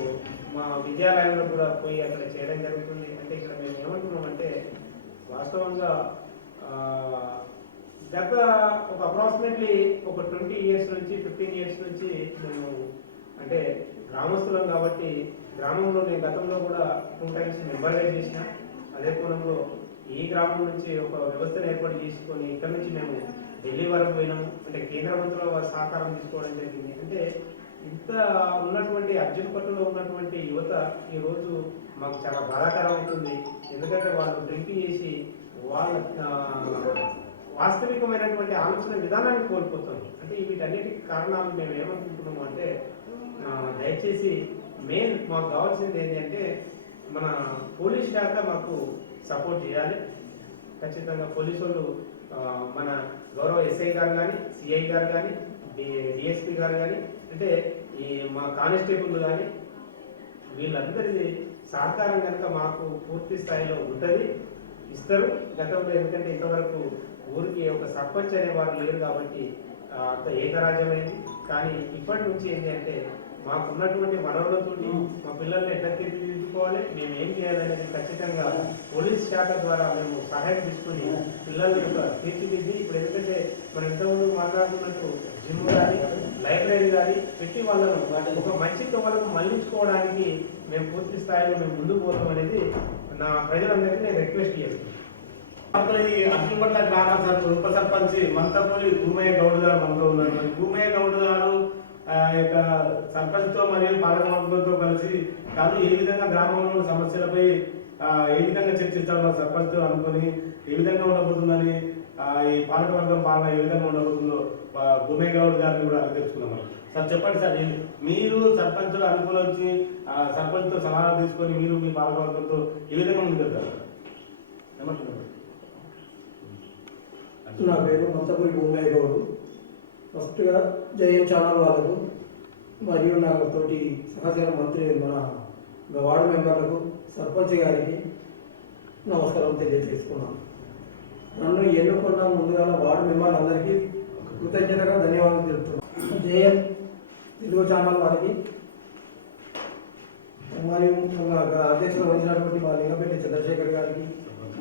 మా విద్యాలయంలో కూడా పోయి అక్కడ చేయడం జరుగుతుంది. అంటే ఇక్కడ మేము ఏమంటున్నామంటే వాస్తవంగా గత ఒక అప్రాక్సిమేట్లీ ఒక 20 years నుంచి 15 years నుంచి మేము అంటే గ్రామస్తులం కాబట్టి గ్రామంలో నేను గతంలో కూడా 2 times మెంబర్గా చేసిన. అదే కోణంలో ఈ గ్రామం నుంచి ఒక వ్యవస్థను ఏర్పాటు చేసుకొని ఇక్కడ నుంచి మేము ఢిల్లీ వరకు పోయినాము. అంటే కేంద్ర మంత్రుల వారి సహకారం తీసుకోవడం జరిగింది. అంటే ఇంత ఉన్నటువంటి అర్జునపట్టులో ఉన్నటువంటి యువత ఈరోజు మాకు చాలా బాధాకరం అవుతుంది. ఎందుకంటే వాళ్ళు డ్రింక్ చేసి వాళ్ళ వాస్తవికమైనటువంటి ఆలోచన విధానాన్ని కోల్పోతుంది. అంటే వీటన్నిటికి కారణాలు మేము ఏమనుకుంటున్నాము అంటే దయచేసి మెయిన్ మాకు కావాల్సింది ఏంటంటే మన పోలీస్ శాఖ మాకు సపోర్ట్ చేయాలి. ఖచ్చితంగా పోలీసు వాళ్ళు మన గౌరవ ఎస్ఐ గారు కానీ, సిఐ గారు కానీ, డిఎస్పీ గారు కానీ, అంటే ఈ మా కానిస్టేబుల్ కానీ వీళ్ళందరిది సహకారం కనుక మాకు పూర్తి స్థాయిలో ఉంటుంది, ఇస్తారు. గతంలో ఎందుకంటే ఇంతవరకు ఊరికి ఒక సర్పంచ్ అనేవారు లేరు కాబట్టి అంత ఏకరాజ్యమైంది. కానీ ఇప్పటి నుంచి ఏంటంటే మాకున్నటువంటి వనరులతోటి మా పిల్లల్ని ఎట్లా తీర్చిదిద్దుకోవాలి, మేము ఏం చేయాలనేది ఖచ్చితంగా పోలీస్ శాఖ ద్వారా మేము సహాయం తీసుకుని పిల్లల్ని తీర్చిదిద్ది ఇప్పుడు ఎందుకంటే మనం ఇంతకుముందు మాట్లాడుతున్నట్టు జిమ్ కానీ లైబ్రరీ కానీ పెట్టి వాళ్ళను ఒక మంచి వాళ్ళకు మళ్లించుకోవడానికి మేము పూర్తి స్థాయిలో మేము ముందుకు పోతాం అనేది నా ప్రజలందరికీ నేను రిక్వెస్ట్ చేస్తున్నాను. ఈ అర్జునపట్ల గ్రామ ఉప సర్పంచ్ మంతపల్లి భూమయ్య గౌడ్ గారు మనతో ఉన్నారు. భూమయ్య గౌడ్ గారు యొక్క సర్పంచ్తో మరియు పాలకవర్గంతో కలిసి తాను ఏ విధంగా గ్రామంలో సమస్యలపై ఏ విధంగా చర్చిస్తారో సర్పంచ్తో అనుకొని ఏ విధంగా ఉండబోతుందని ఈ పాలకవర్గం పాలన ఏ విధంగా ఉండబోతుందో భూమయ్య గౌడ్ గారిని కూడా అడిగి తెలుసుకున్నాం. సార్ చెప్పండి సార్, మీరు సర్పంచులు అనుకూలించి సర్పంచ్తో సలహా తీసుకొని మీరు మీ పాలకవర్గంతో ఏ విధంగా ముందుకెళ్తారు? ఏమంటున్నారు? నా పేరు మంతపూరి భూమయ్య గౌడ్. ఫస్ట్గా జయం ఛానల్ వాళ్ళకు మరియు నాకు తోటి సహచర మంత్రి మన వార్డు మెంబర్లకు, సర్పంచ్ గారికి నమస్కారం తెలియజేసుకున్నాను. నన్ను ఎన్నుకున్న ముందుగా వార్డు మెంబర్లందరికీ కృతజ్ఞతగా ధన్యవాదాలు తెలుపుతున్నాను. జయం తెలుగు జియో ఛానల్ వారికి మరియు అధ్యక్షులు వహించినటువంటి మా లింగంపల్లి చంద్రశేఖర్ గారికి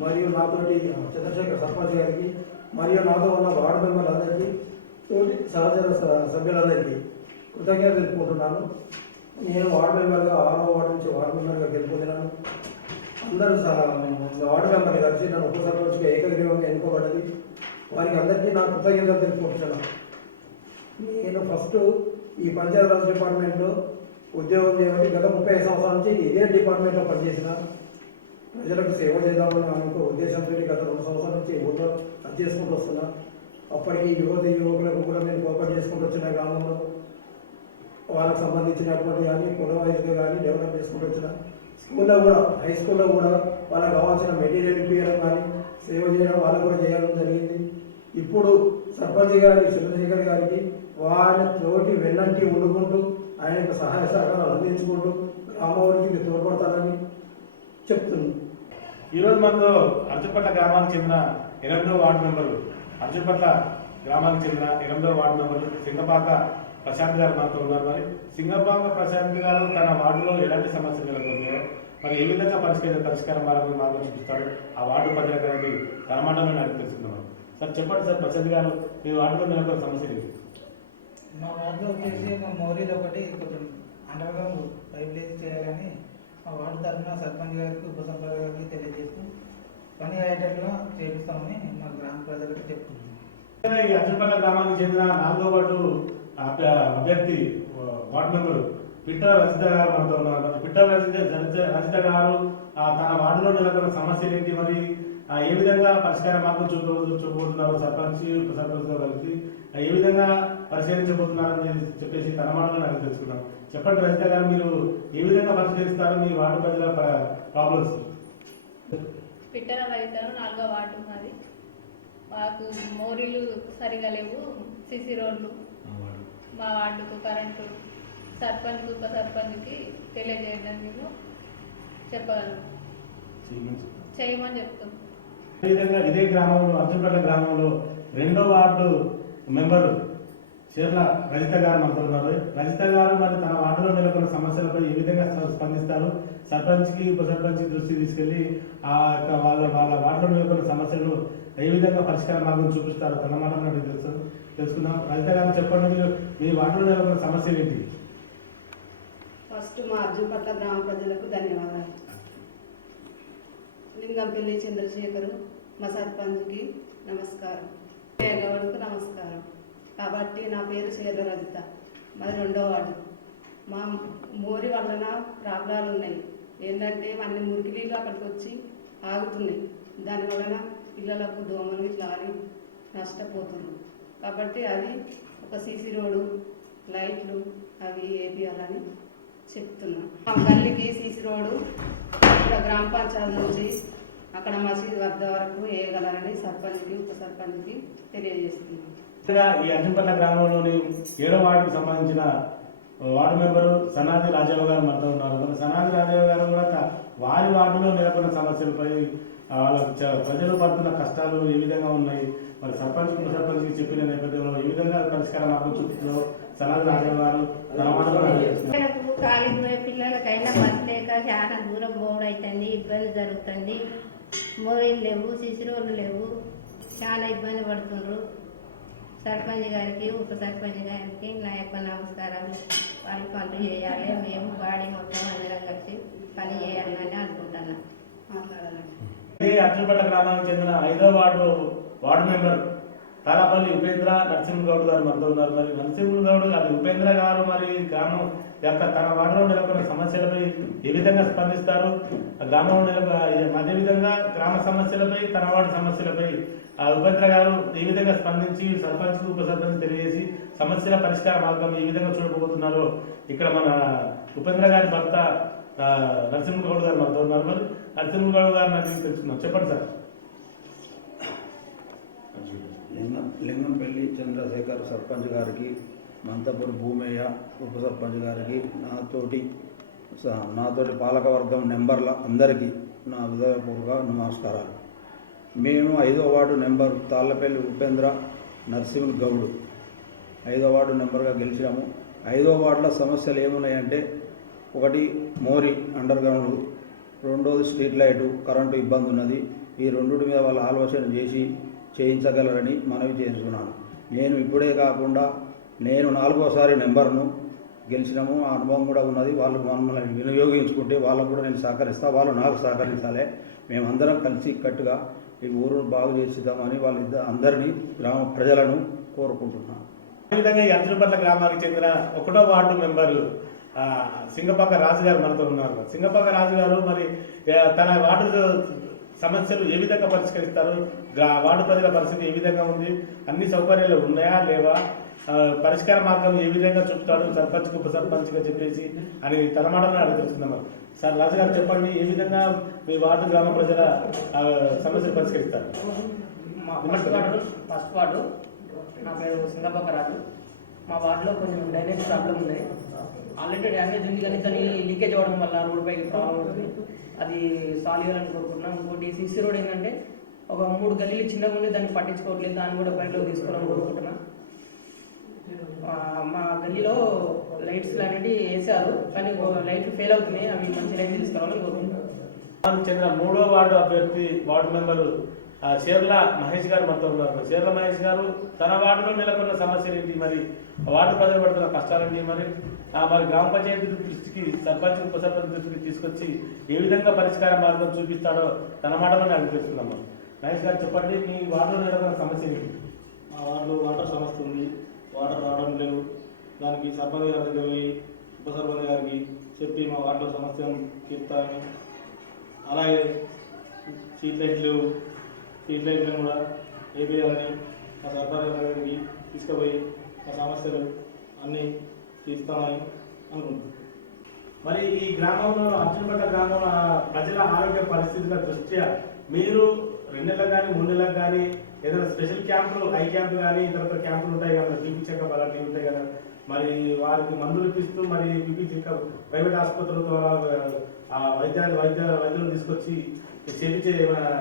మరియు నాతోటి చంద్రశేఖర్ సర్పంచ్ గారికి మరియు నాతో ఉన్న వార్డు మెంబర్లందరికీ తోటి సహచర సభ్యులందరికీ కృతజ్ఞత తెలుపుకుంటున్నాను. నేను వార్డు మెంబర్గా 6వ వార్డు నుంచి వార్డు మెంబర్గా గెలుపొందినాను. అందరూ వార్డు మెంబర్ని కలిసి నన్ను ఉప సర్పంచ్గా ఏకగ్రీవంగా ఎన్నుకోబడ్డది. వారికి అందరికీ నా కృతజ్ఞతలు తెలుపుకుంటున్నాను. నేను ఫస్ట్ ఈ పంచాయతీరాజ్ డిపార్ట్మెంట్లో ఉద్యోగం చేయబట్టి గత 35 సంవత్సరాల నుంచి ఇదే డిపార్ట్మెంట్లో పనిచేసిన ప్రజలకు సేవ చేద్దామని అనుకో ఉద్దేశంతో గత 2 సంవత్సరాల నుంచి ఊళ్ళో అది చేసుకుంటూ వస్తున్నా. అప్పటికి యువకులకు కూడా నేను కోఆపరేట్ చేసుకుంటూ వచ్చిన గ్రామంలో వాళ్ళకి సంబంధించినటువంటి కానీ కుల వైజ్గా కానీ డెవలప్ చేసుకుంటూ వచ్చిన. స్కూల్లో కూడా హై స్కూల్లో కూడా వాళ్ళకి కావాల్సిన మెటీరియల్ ఇప్పించడం కానీ సేవ చేయడం వాళ్ళకు కూడా చేయడం జరిగింది. ఇప్పుడు సర్పంచ్ గారి చంద్రశేఖర్ గారికి వాళ్ళ తోటి వెన్నంటి వండుకుంటూ ఆయన యొక్క సహాయ సహకారాలు అందించుకుంటూ గ్రామానికి తోడ్పడతానని చెప్తున్నాను. ఈరోజు మనతో అర్జున్పట్ల గ్రామానికి చెందిన 8వ వార్డు మెంబరు అర్జున్పట్ల గ్రామానికి చెందిన 8వ వార్డు మెంబరు సింగపాక ప్రశాంత్ గారు మనతో ఉన్నారు. మరి సింగపాక ప్రశాంత్ గారు తన వార్డులో ఎలాంటి సమస్యలు నెలకొన్నాయో మరి ఏ విధంగా పరిష్కారం మార్గం చూపిస్తాడు ఆ వార్డు ప్రజలకి తన మాటలో నాకు తెలుసుకున్నాను. సార్ చెప్పండి సార్, ప్రశాంత్ గారు మీ వార్డులో నెలకొన్న సమస్యలు ఏంటి? మా వార్డులో వచ్చేసి ఒక మోరీలు ఒకటి కొంచెం అండర్ గ్రౌండ్ పైప్ లేసి చేయాలని మా వార్డు తరఫున సర్పంచ్ గారికి ఉప సర్పంచ్ గారికి తెలియజేస్తూ పని అయ్యేటట్టుగా చేపిస్తామని మా గ్రామ ప్రజలకు చెప్తున్నాం. ఈ అర్జున్పట్ల గ్రామానికి చెందిన 4వ వార్డు అభ్యర్థి వార్డు మెంబరు పిట్టల రజిత గారు మనతో ఉన్నారు. పిట్టల రజిత గారు తన వార్డులో నెలకొన్న సమస్యలు ఏంటి, మరి ఏ విధంగా పరిష్కార మార్గం చూపబోతున్నారు సర్పంచ్ ఉప సర్పంచ్తో కలిసి ఏ విధంగా పరిష్కరించబోతున్నారని చెప్పేసి తన మాటలో నాకు తెలుసుకున్నాం. చెప్పండి రజిత గారు, మీరు ఏ విధంగా పరిష్కరిస్తారు మీ వార్డు ప్రజల ప్రాబ్లమ్స్? పిట్టల రైతులు 4వ వార్డు మాది. మాకు మోరీలు సరిగా లేవు, సిసి రోడ్లు, మా వార్డుకు కరెంటు సర్పంచ్కి ఉప సర్పంచ్కి తెలియజేయడం మేము చెప్పగలం, చేయమని చెప్తాం. అదేవిధంగా ఇదే గ్రామంలో అర్జున్పట్ల గ్రామంలో 2వ వార్డు మెంబరు చీర్ల రజిత గారు మనతో ఉన్నారు. రజిత గారు మరి తన వార్డులో నెలకొన్న సమస్యలపై ఏ విధంగా స్పందిస్తారు, సర్పంచ్కి ఉప సర్పంచ్కి దృష్టికి తీసుకెళ్లి ఆ యొక్క వాళ్ళ వార్డులో నెలకొన్న సమస్యలను ఏ విధంగా పరిష్కార మార్గం చూపిస్తారు తన మాట తెలుసుకుందాం. రజిత గారు చెప్పండి, మీరు మీ వార్డులో నెలకొన్న సమస్యలు ఏంటి? ఫస్ట్ మా అర్జున్పట్ల గ్రామ ప్రజలకు ధన్యవాదాలు. లింగంపల్లి చంద్రశేఖరు మా సర్పంచ్కి నమస్కారం, గౌడ్కు నమస్కారం. కాబట్టి నా పేరు చీర్ల రజిత, మాది 2వ వార్డు. మా మోరి వలన ప్రాబ్లాలు ఉన్నాయి. ఏంటంటే అన్ని మురికి నీళ్ళు అక్కడికి వచ్చి ఆగుతున్నాయి. దానివలన పిల్లలకు దోమలు ఇట్లా అని నష్టపోతున్నాం. కాబట్టి అది ఒక సీసీ రోడ్డు, లైట్లు అవి వేపియాలని చెప్తున్నాం. మా గల్లీకి సీసీ రోడ్డు ఇక్కడ గ్రామ పంచాయతీ నుంచి అక్కడ మసీదు వద్ద వరకు వేయగలరని సర్పంచ్కి ఉప సర్పంచ్కి తెలియజేస్తున్నాం. ఈ అర్జున్పట్ల గ్రామంలోని 7వ వార్డుకు సంబంధించిన వార్డు మెంబరు సనాది రాజావు గారు మనతో ఉన్నారు. మరి సనాది రాజావు గారు కూడా వారి వార్డులో నెలకొన్న సమస్యలపై వాళ్ళకు ప్రజలు పడుతున్న కష్టాలు ఏ విధంగా ఉన్నాయి, మరి సర్పంచ్ ఉప సర్పంచ్కి చెప్పిన నేపథ్యంలో ఏ విధంగా పరిష్కార మార్గం చూపుతుందో సనాది రాజావు గారు పిల్లలకైనా బస్ లేక చాలా దూరం పోవడం అవుతుంది, ఇబ్బంది జరుగుతుంది. మోరీలు లేవు, సిసి రోడ్లు లేవు, చాలా ఇబ్బంది పడుతుండ్రు. సర్పంచ్ గారికి ఉప సర్పంచ్ గారికి నా యొక్క నమస్కారాలు. వాళ్ళు పనులు చేయాలి, మేము బాడీ మొత్తం అందరం కలిసి పని చేయాలని అనుకుంటున్నాం. మాట్లాడాలండి. అర్జున్పట్ల గ్రామానికి చెందిన 5వ వార్డు మెంబర్ తారాపల్లి ఉపేంద్ర నరసింహగౌడ్ గారు మనతో ఉన్నారు. మరి నరసింహగౌడ్ అది ఉపేంద్ర గారు మరి గ్రామం యొక్క తన వార్డులో నెలకొన్న సమస్యలపై ఏ విధంగా స్పందిస్తారు, గ్రామంలో అదేవిధంగా గ్రామ సమస్యలపై తన వార్డు సమస్యలపై ఉపేంద్ర గారు ఏ విధంగా స్పందించి సర్పంచ్ ఉప సర్పంచ్ తెలియజేసి సమస్యల పరిష్కార మార్గం ఏ విధంగా చూడబోతున్నారో ఇక్కడ మన ఉపేంద్ర గారి భర్త నరసింహగౌడ్ గారు మనతో ఉన్నారు. మరి నరసింహగౌడ్ గారు నాకు తెలుసుకున్నాం, చెప్పండి సార్. లింగంపల్లి చంద్రశేఖర్ సర్పంచ్ గారికి, మంతపూర్ భూమయ్య ఉప సర్పంచ్ గారికి, నాతోటి పాలకవర్గం నెంబర్ల అందరికీ నా హృదయపూర్వక నమస్కారాలు. మేము 5వ వార్డు నెంబర్ తాళ్ళపల్లి ఉపేంద్ర నరసింహ గౌడ్ 5వ వార్డు నెంబర్గా గెలిచాము. 5వ వార్డులో సమస్యలు ఏమున్నాయంటే, ఒకటి మోరి అండర్ గ్రౌండ్, రెండోది స్ట్రీట్ లైటు కరెంటు ఇబ్బంది ఉన్నది. ఈ రెండుటి మీద వాళ్ళు ఆలోచన చేసి చేయించగలరని మనవి చేస్తున్నాను. నేను ఇప్పుడే కాకుండా నేను 4వసారి నెంబర్ను గెలిచినాము, ఆ అనుభవం కూడా ఉన్నది. వాళ్ళు మమ్మల్ని వినియోగించుకుంటే వాళ్ళకు కూడా నేను సహకరిస్తాను, వాళ్ళు నాకు సహకరించాలి. మేమందరం కలిసి కట్టుగా ఈ ఊరును బాగు చేసిద్దామని అందరినీ గ్రామ ప్రజలను కోరుకుంటున్నాను. అదేవిధంగా ఈ అర్జునపట్ల గ్రామానికి చెందిన 1వ వార్డు మెంబరు సింగపాక రాజు గారు మనతో ఉన్నారు. సింగపాక రాజు గారు మరి తన వార్డు సమస్యలు ఏ విధంగా పరిష్కరిస్తారు, వార్డు ప్రజల పరిస్థితి ఏ విధంగా ఉంది, అన్ని సౌకర్యాలు ఉన్నాయా లేవా, పరిష్కార మార్గం ఏ విధంగా చూపుతాడు సర్పంచ్కి ఉప సర్పంచ్గా చెప్పేసి అని తన మాటలను అడిగి తెలుసుకుందాం. సార్ రాజు గారు చెప్పండి, ఏ విధంగా మీ వార్డు గ్రామ ప్రజల సమస్యలు పరిష్కరిస్తారు? ఫస్ట్ వార్డు, నా పేరు సింగపాక రాజు. మా వార్డులో కొంచెం డ్రైనేజ్ ప్రాబ్లం ఉంది. ఆల్రెడీ డ్యామేజ్ ఉంది కానీ దాన్ని లీకేజ్ అవ్వడం వల్ల రోడ్ పైకి ప్రాబ్లం అవుతుంది. అది సాల్వ్ చేయాలని కోరుకుంటున్నాం. ఇంకోటి సీసీ రోడ్ ఏంటంటే ఒక 3 గల్లీలు చిన్నగా ఉండి దాన్ని పట్టించుకోవట్లేదు, దాన్ని కూడా బయటలో తీసుకోవాలని కోరుకుంటున్నాం. మా గల్లీలో లైట్స్ అనేవి వేసారు కానీ లైట్లు ఫెయిల్ అవుతున్నాయి, అవి మంచి లైట్లు తీసుకురావాలని కోరుకుంటున్నాం. చెందిన 3వ వార్డు అభ్యర్థి వార్డు మెంబరు షేర్ల మహేష్ గారు మనతో ఉన్నారు. షేర్ల మహేష్ గారు తన వార్డులో నెలకొన్న సమస్యలు ఏంటి, మరి వార్డు ప్రజలు పడుతున్న కష్టాలేంటి, మరి గ్రామ పంచాయతీ దృష్టికి సర్పంచ్ ఉప సర్పంచ్ దృష్టికి తీసుకొచ్చి ఏ విధంగా పరిష్కార మార్గం చూపిస్తాడో తన మాటలోనే అడిగి తెలుసుకుందాం. మహేష్ గారు చెప్పండి, మీ వార్డులో నెలకొన్న సమస్య ఏంటి? మా వార్డులో వాటర్ సమస్య ఉంది, వాటర్ రావడం లేదు. దానికి సర్పంచ్ గారి దగ్గర పోయి ఉప సర్పంచ్ గారికి చెప్పి మా వార్డులో సమస్యను తీర్తారని, అలాగే స్ట్రీట్ లైట్లు లేవు, స్ట్రీట్ లైట్లను కూడా వేయాలని మా సర్పంచ్ గారికి తీసుకుపోయి మా సమస్యలు అన్నీ తీస్తామని అనుకుంటున్నాం. మరి ఈ గ్రామంలో అర్జునపట్ల గ్రామంలో ప్రజల ఆరోగ్య పరిస్థితుల దృష్ట్యా మీరు 2 నెలలకు కానీ 3 నెలలకు కానీ ఏదైనా స్పెషల్ క్యాంపులు, ఐ క్యాంపు కానీ ఇతర క్యాంపులు ఉంటాయి కదా, టీపీ చెకప్ అలాంటివి ఉంటాయి కదా, మరి వారికి మందులు ఇప్పిస్తూ మరి టీపీ చెకప్ ప్రైవేట్ ఆసుపత్రులతో వైద్యులను తీసుకొచ్చి చేపించే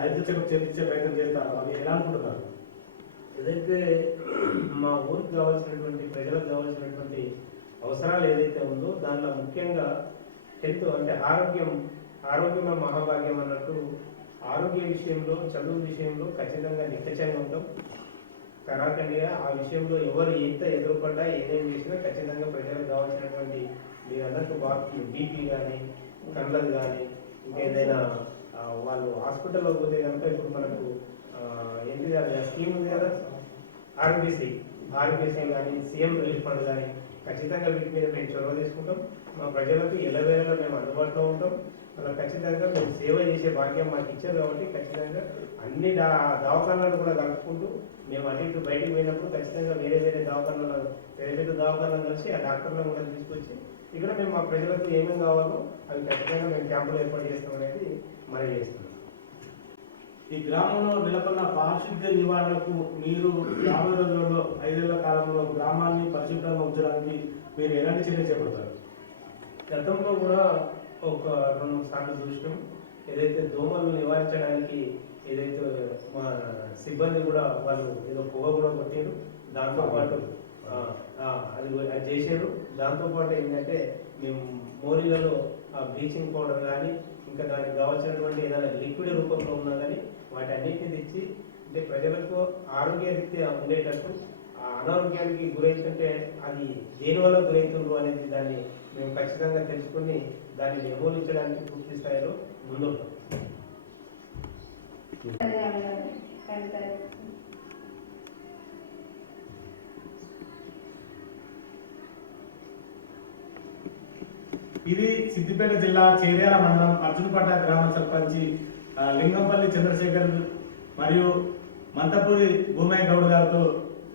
హెల్త్ చెకప్ చేపించే ప్రయత్నం చేస్తారు. అది ఎలా అనుకుంటున్నారు? ఏదైతే మా ఊరికి కావాల్సినటువంటి ప్రజలకు కావాల్సినటువంటి అవసరాలు ఏదైతే ఉందో దానిలో ముఖ్యంగా హెల్త్ అంటే ఆరోగ్యమే మహాభాగ్యం అన్నట్టు ఆరోగ్య విషయంలో, చదువు విషయంలో ఖచ్చితంగా నిక్కచంగా ఉంటాం. కరాఖండిగా ఆ విషయంలో ఎవరు ఎంత ఎదురుపడ్డా ఏదేం చేసినా ఖచ్చితంగా ప్రజలకు కావాల్సినటువంటి మీరు అన్నట్టు బీపీ కానీ కళ్ళది కానీ ఇంకేదైనా వాళ్ళు హాస్పిటల్లో పోతే కనుక ఇప్పుడు మనకు ఏంటి స్కీమ్ ఉంది కదా ఆరోగ్యశ్రీ కానీ సీఎం రిలీఫ్ ఫండ్ కానీ ఖచ్చితంగా వీటి మీద మేము చొరవ తీసుకుంటాం. మా ప్రజలకు ఎల్లవేళలా మేము అందుబాటులో ఉంటాం. అలా ఖచ్చితంగా మేము సేవ చేసే భాగ్యం మాకు ఇచ్చారు కాబట్టి ఖచ్చితంగా అన్ని దవాఖానాలను కూడా కలుపుకుంటూ మేము అటు ఇటు బయటకు పోయినప్పుడు ఖచ్చితంగా వేరే దవాఖానాలు పెద్ద దవాఖానాలు కలిసి ఆ డాక్టర్లను కూడా తీసుకొచ్చి ఇక్కడ మేము మా ప్రజలకు ఏమేమి కావాలో అవి ఖచ్చితంగా మేము క్యాంపులు ఏర్పాటు చేస్తాం అనేది మనం చేస్తున్నాం. ఈ గ్రామంలో నెలకొన్న పారిశుద్ధ్య నివారణకు మీరు 50 రోజుల్లో 5 ఏళ్ల కాలంలో గ్రామాన్ని పరిశుభ్రంగా ఉంచడానికి మీరు ఎలాంటి చర్యలు చేపడతారు? గతంలో కూడా ఒక 2 సార్లు చూసినాం. ఏదైతే దోమలు నివారించడానికి ఏదైతే మా సిబ్బంది కూడా వాళ్ళు ఏదో పొగ కూడా కొట్టారు, దాంతోపాటు అది చేశారు. దాంతోపాటు ఏంటంటే మేము మోరీలలో బ్లీచింగ్ పౌడర్ కానీ ఇంకా దానికి కావాల్సినటువంటి ఏదైనా లిక్విడ్ రూపంలో ఉన్నా కానీ వాటి అన్నింటినీ తెచ్చి అంటే ప్రజలకు ఆరోగ్యరీత్యా ఉండేటట్టు అనారోగ్యానికి గురైతుంటే అది దేనివల్ల గురవుతుందో అనేది దాన్ని మేము ఖచ్చితంగా తెలుసుకుని దాన్ని నిర్మూలించడానికి పూర్తి స్థాయిలో ముందుంటాం. ఇది సిద్దిపేట జిల్లా చేర్యాల మండలం అర్జునపట్ల గ్రామ సర్పంచి లింగంపల్లి చంద్రశేఖర్ మరియు మంతపూరి భూమయ్య గౌడ్ గారితో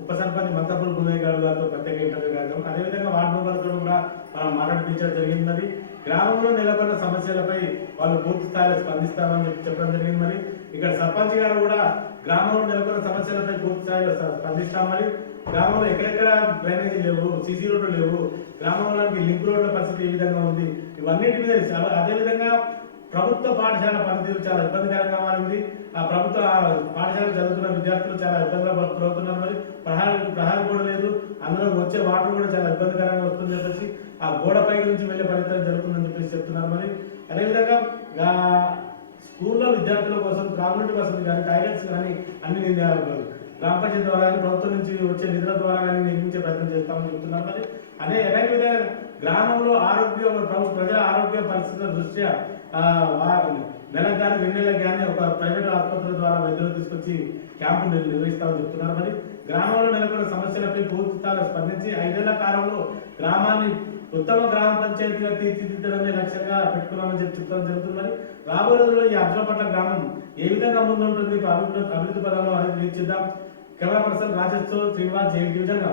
ఉప సర్పంచ్ మంతపూరి భూమయ్య గౌడ్ గారితో ప్రత్యేక ఇంటర్వ్యూ కార్యక్రమం. అదేవిధంగా వార్డు మెంబర్లతో కూడా మనం మాట్లాడించడం జరిగింది. గ్రామంలో నెలకొన్న సమస్యలపై వాళ్ళు పూర్తి స్థాయిలో స్పందిస్తామని చెప్పడం జరిగింది. మరి ఇక్కడ సర్పంచ్ గారు కూడా గ్రామంలో నెలకొన్న సమస్యలపై పూర్తి స్థాయిలో స్పందిస్తామని, గ్రామంలో ఎక్కడెక్కడ డ్రైనేజీ లేవు, సీసీ రోడ్లు లేవు, గ్రామంలోకి లింక్ రోడ్ల పరిస్థితి ఏ విధంగా ఉంది, ఇవన్నిటి మీద అదేవిధంగా ప్రభుత్వ పాఠశాల పనితీరు చాలా ఇబ్బందికరంగా మారింది. ఆ ప్రభుత్వ పాఠశాల చదువుతున్న విద్యార్థులు చాలా ఇబ్బందులు పడుతున్నారు. మరి ప్రహారీ కూడా లేదు, అందులో వచ్చే వాటర్ కూడా చాలా ఇబ్బందికరంగా వస్తుందని చెప్పేసి ఆ గోడపై నుంచి వెళ్ళే పరిస్థితి జరుగుతుందని చెప్పేసి చెప్తున్నారు. మరి అదేవిధంగా స్కూల్లో విద్యార్థుల కోసం త్రాగునీటి వసతి కానీ టాయిలెట్స్ కానీ అన్ని గ్రామ పంచాయతీ ద్వారా కానీ ప్రభుత్వం నుంచి వచ్చే నిధుల ద్వారా కానీ నిర్మించే ప్రయత్నం చేస్తామని చెప్తున్నారు. మరి అనేక విధంగా గ్రామంలో ప్రజల ఆరోగ్య పరిస్థితుల దృష్ట్యా నెలకు కానీ 2 నెలలకు కానీ ఒక ప్రైవేట్ ఆసుపత్రుల ద్వారా వైద్యులు తీసుకొచ్చి క్యాంపు నిర్వహిస్తామని చెప్తున్నారు. మరి గ్రామంలో నెలకొన్న సమస్యలపై పూర్తి స్థాయిలో స్పందించి 5 ఏళ్ల కాలంలో గ్రామాన్ని ఉత్తమ గ్రామ పంచాయతీగా తీర్చిదిద్దడమే లక్ష్యంగా పెట్టుకున్నామని చెప్తాం జరుగుతుంది. మరి రాబోయే రోజుల్లో ఈ అర్జునపట్ల గ్రామం ఏ విధంగా ముందుంటుంది అభివృద్ధి పదంలో అనేది తీర్చిద్దాం. కెమెరా పర్సన్ రాజేష్తో శ్రీనివాస్, జై డివిజన్.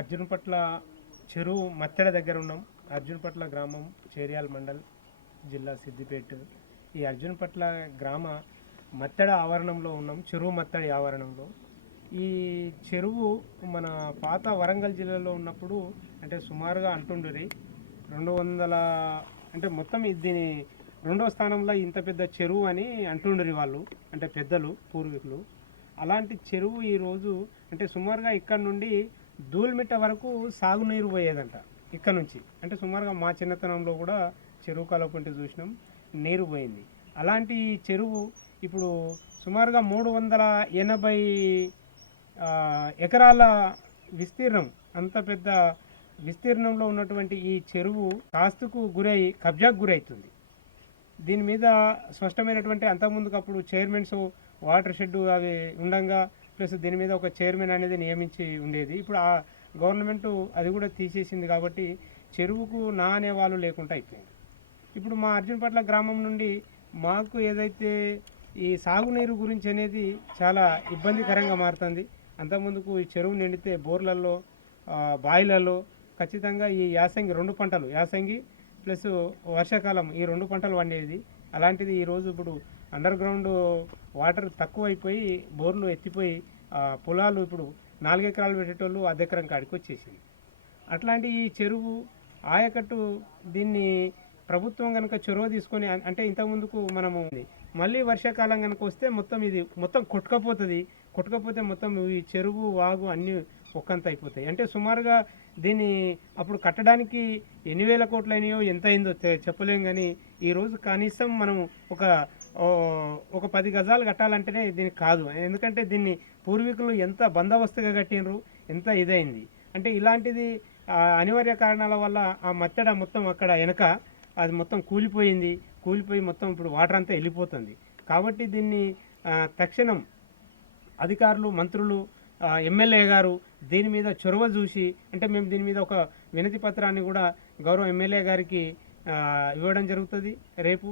అర్జునపట్ల చెరువు మత్తెడ దగ్గర ఉన్నాం. అర్జునపట్ల గ్రామం, చేర్యాల మండల్, జిల్లా సిద్దిపేట. ఈ అర్జునపట్ల గ్రామ మత్తెడ ఆవరణంలో ఉన్నాం, చెరువు మత్తడి ఆవరణంలో. ఈ చెరువు మన పాత వరంగల్ జిల్లాలో ఉన్నప్పుడు అంటే సుమారుగా అంటుండ్రి 200 అంటే మొత్తం దీని 2వ స్థానంలో ఇంత పెద్ద చెరువు అని అంటుండ్రి వాళ్ళు, అంటే పెద్దలు పూర్వీకులు. అలాంటి చెరువు ఈరోజు అంటే సుమారుగా ఇక్కడ నుండి దూల్మిట్ట వరకు సాగునీరు పోయేదంట ఇక్కడ నుంచి. అంటే సుమారుగా మా చిన్నతనంలో కూడా చెరువు కాలపంటి చూసినాం, నీరు పోయింది. అలాంటి చెరువు ఇప్పుడు సుమారుగా 380 ఎకరాల విస్తీర్ణం, అంత పెద్ద విస్తీర్ణంలో ఉన్నటువంటి ఈ చెరువు కాస్తుకు గురై కబ్జాకు గురవుతుంది. దీని మీద స్పష్టమైనటువంటి అంతకుముందుకు అప్పుడు చైర్మన్స్ వాటర్ షెడ్ అవి ఉండంగా ప్లస్ దీని మీద ఒక చైర్మన్ అనేది నియమించి ఉండేది. ఇప్పుడు ఆ గవర్నమెంట్ అది కూడా తీసేసింది కాబట్టి చెరువుకు నా అనే వాళ్ళు లేకుండా అయిపోయింది. ఇప్పుడు మా అర్జునపట్ల గ్రామం నుండి మాకు ఏదైతే ఈ సాగునీరు గురించి అనేది చాలా ఇబ్బందికరంగా మారుతుంది. అంతకుముందుకు ఈ చెరువు నిండితే బోర్లలో, బాయిలలో ఖచ్చితంగా ఈ యాసంగి 2 పంటలు, యాసంగి ప్లస్ వర్షాకాలం ఈ 2 పంటలు పండేది. అలాంటిది ఈరోజు ఇప్పుడు అండర్ గ్రౌండ్ వాటర్ తక్కువైపోయి బోర్లు ఎత్తిపోయి పొలాలు ఇప్పుడు 4 ఎకరాలు పెట్టేటోళ్ళు 1/2 ఎకరం కాడికి వచ్చేసింది. అట్లాంటి ఈ చెరువు ఆయకట్టు దీన్ని ప్రభుత్వం కనుక చొరవ తీసుకొని అంటే ఇంతకుముందుకు మనము మళ్ళీ వర్షాకాలం కనుక వస్తే మొత్తం ఇది మొత్తం కొట్టుకపోతే మొత్తం ఈ చెరువు వాగు అన్నీ ఒక్కంత అయిపోతాయి. అంటే సుమారుగా దీన్ని అప్పుడు కట్టడానికి ఎన్ని వేల కోట్లు అయినాయో ఎంత అయిందో చెప్పలేం. కానీ ఈరోజు కనీసం మనం ఒక 10 గజాలు కట్టాలంటేనే దీనికి కాదు. ఎందుకంటే దీన్ని పూర్వీకులు ఎంత బందోబస్తుగా కట్టినరు, ఎంత ఇదైంది. అంటే ఇలాంటిది అనివార్య కారణాల వల్ల ఆ మత్తెడ మొత్తం అక్కడ వెనక అది మొత్తం కూలిపోయి మొత్తం ఇప్పుడు వాటర్ అంతా వెళ్ళిపోతుంది. కాబట్టి దీన్ని తక్షణం అధికారులు, మంత్రులు, ఎమ్మెల్యే గారు దీని మీద చొరవ చూసి, అంటే మేము దీని మీద ఒక వినతి పత్రాన్ని కూడా గౌరవ ఎమ్మెల్యే గారికి ఇవ్వడం జరుగుతుంది. రేపు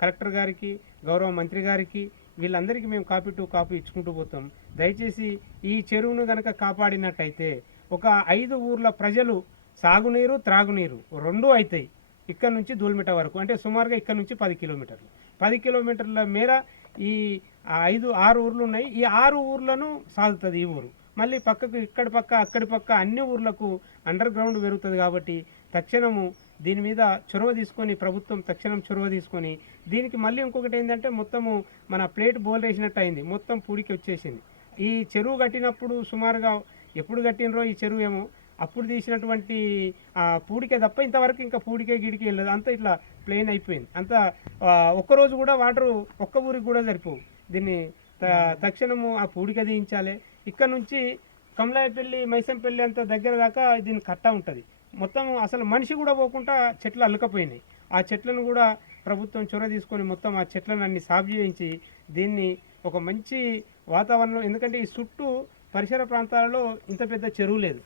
కలెక్టర్ గారికి, గౌరవ మంత్రి గారికి, వీళ్ళందరికీ మేము కాపీ ఇచ్చుకుంటూ పోతాం. దయచేసి ఈ చెరువును కనుక కాపాడినట్టయితే ఒక 5 ఊర్ల ప్రజలు సాగునీరు, త్రాగునీరు రెండూ అవుతాయి. ఇక్కడ నుంచి దూల్మిట వరకు, అంటే సుమారుగా ఇక్కడ నుంచి 10 కిలోమీటర్లు. 10 కిలోమీటర్ల మేర ఈ 6 ఊర్లు ఉన్నాయి. ఈ 6 ఊర్లను సాగుతుంది ఈ ఊరు. మళ్ళీ పక్కకు అక్కడి పక్క అన్ని ఊర్లకు అండర్ గ్రౌండ్ పెరుగుతుంది. కాబట్టి తక్షణము దీని మీద చొరవ తీసుకొని, ప్రభుత్వం తక్షణం చొరవ తీసుకొని, దీనికి మళ్ళీ ఇంకొకటి ఏంటంటే మొత్తము మన ప్లేట్ బోల్ వేసినట్టు అయింది, మొత్తం పూడికి వచ్చేసింది. ఈ చెరువు కట్టినప్పుడు సుమారుగా ఎప్పుడు కట్టినరో ఈ చెరువు ఏమో అప్పుడు తీసినటువంటి పూడికే తప్ప ఇంతవరకు ఇంకా పూడికే గిడికి వెళ్ళదు, అంతా ఇట్లా ప్లెయిన్ అయిపోయింది. అంతా ఒక్కరోజు కూడా వాటరు ఒక్క ఊరికి కూడా సరిపోవు. దీన్ని తక్షణము ఆ పూడిక తీయించాలి. ఇక్కడ నుంచి కమలాయపల్లి, మైసంపల్లి అంత దగ్గర దాకా దీని కట్ట ఉంటుంది. మొత్తం అసలు మనిషి కూడా పోకుండా చెట్లు అల్లుకపోయినాయి. ఆ చెట్లను కూడా ప్రభుత్వం చొరవ తీసుకొని మొత్తం ఆ చెట్లను అన్ని సాగు చేయించి దీన్ని ఒక మంచి వాతావరణం, ఎందుకంటే ఈ చుట్టూ పరిసర ప్రాంతాలలో ఇంత పెద్ద చెరువు లేదు.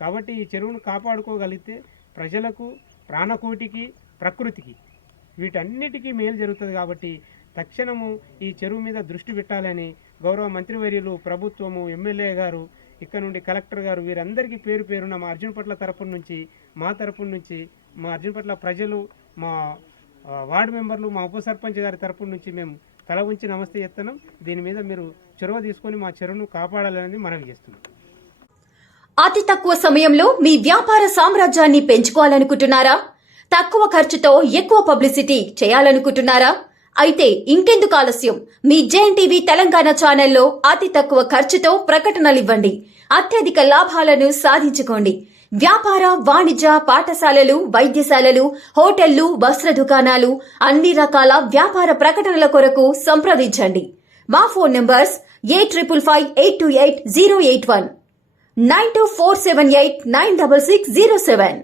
కాబట్టి ఈ చెరువును కాపాడుకోగలిగితే ప్రజలకు, ప్రాణకోటికి, ప్రకృతికి వీటన్నిటికీ మేలు జరుగుతుంది. కాబట్టి తక్షణము ఈ చెరువు మీద దృష్టి పెట్టాలని గౌరవ మంత్రివర్యులు, ప్రభుత్వము, ఎమ్మెల్యే గారు, ఇక్కడ నుండి కలెక్టర్ గారు, వీరందరికీ పేరున మా అర్జున్పట్ల తరపు నుంచి, మా తరపు నుంచి, మా అర్జున్పట్ల ప్రజలు, మా వార్డు మెంబర్లు, మా ఉప సర్పంచ్ గారి తరపు నుంచి మేము తల ఉంచి నమస్తే చెప్తున్నాం. దీని మీద మీరు చొరవ తీసుకొని మా చెరువును కాపాడాలని మనవి చేస్తున్నాం. అతి తక్కువ సమయంలో మీ వ్యాపార సామ్రాజ్యాన్ని పెంచుకోవాలనుకుంటున్నారా? తక్కువ ఖర్చుతో ఎక్కువ పబ్లిసిటీ చేయాలనుకుంటున్నారా? అయితే ఇంకెందుకు ఆలస్యం? మీ జేఎన్టీవీ తెలంగాణ ఛానల్లో అతి తక్కువ ఖర్చుతో ప్రకటనలివ్వండి. అత్యధిక లాభాలను సాధించుకోండి. వ్యాపార, వాణిజ్య, పాఠశాలలు, వైద్యశాలలు, హోటళ్లు, వస్త్ర దుకాణాలు, అన్ని రకాల వ్యాపార ప్రకటనల కొరకు సంప్రదించండి. మా ఫోన్ నంబర్స్ 8558280881 9247896607.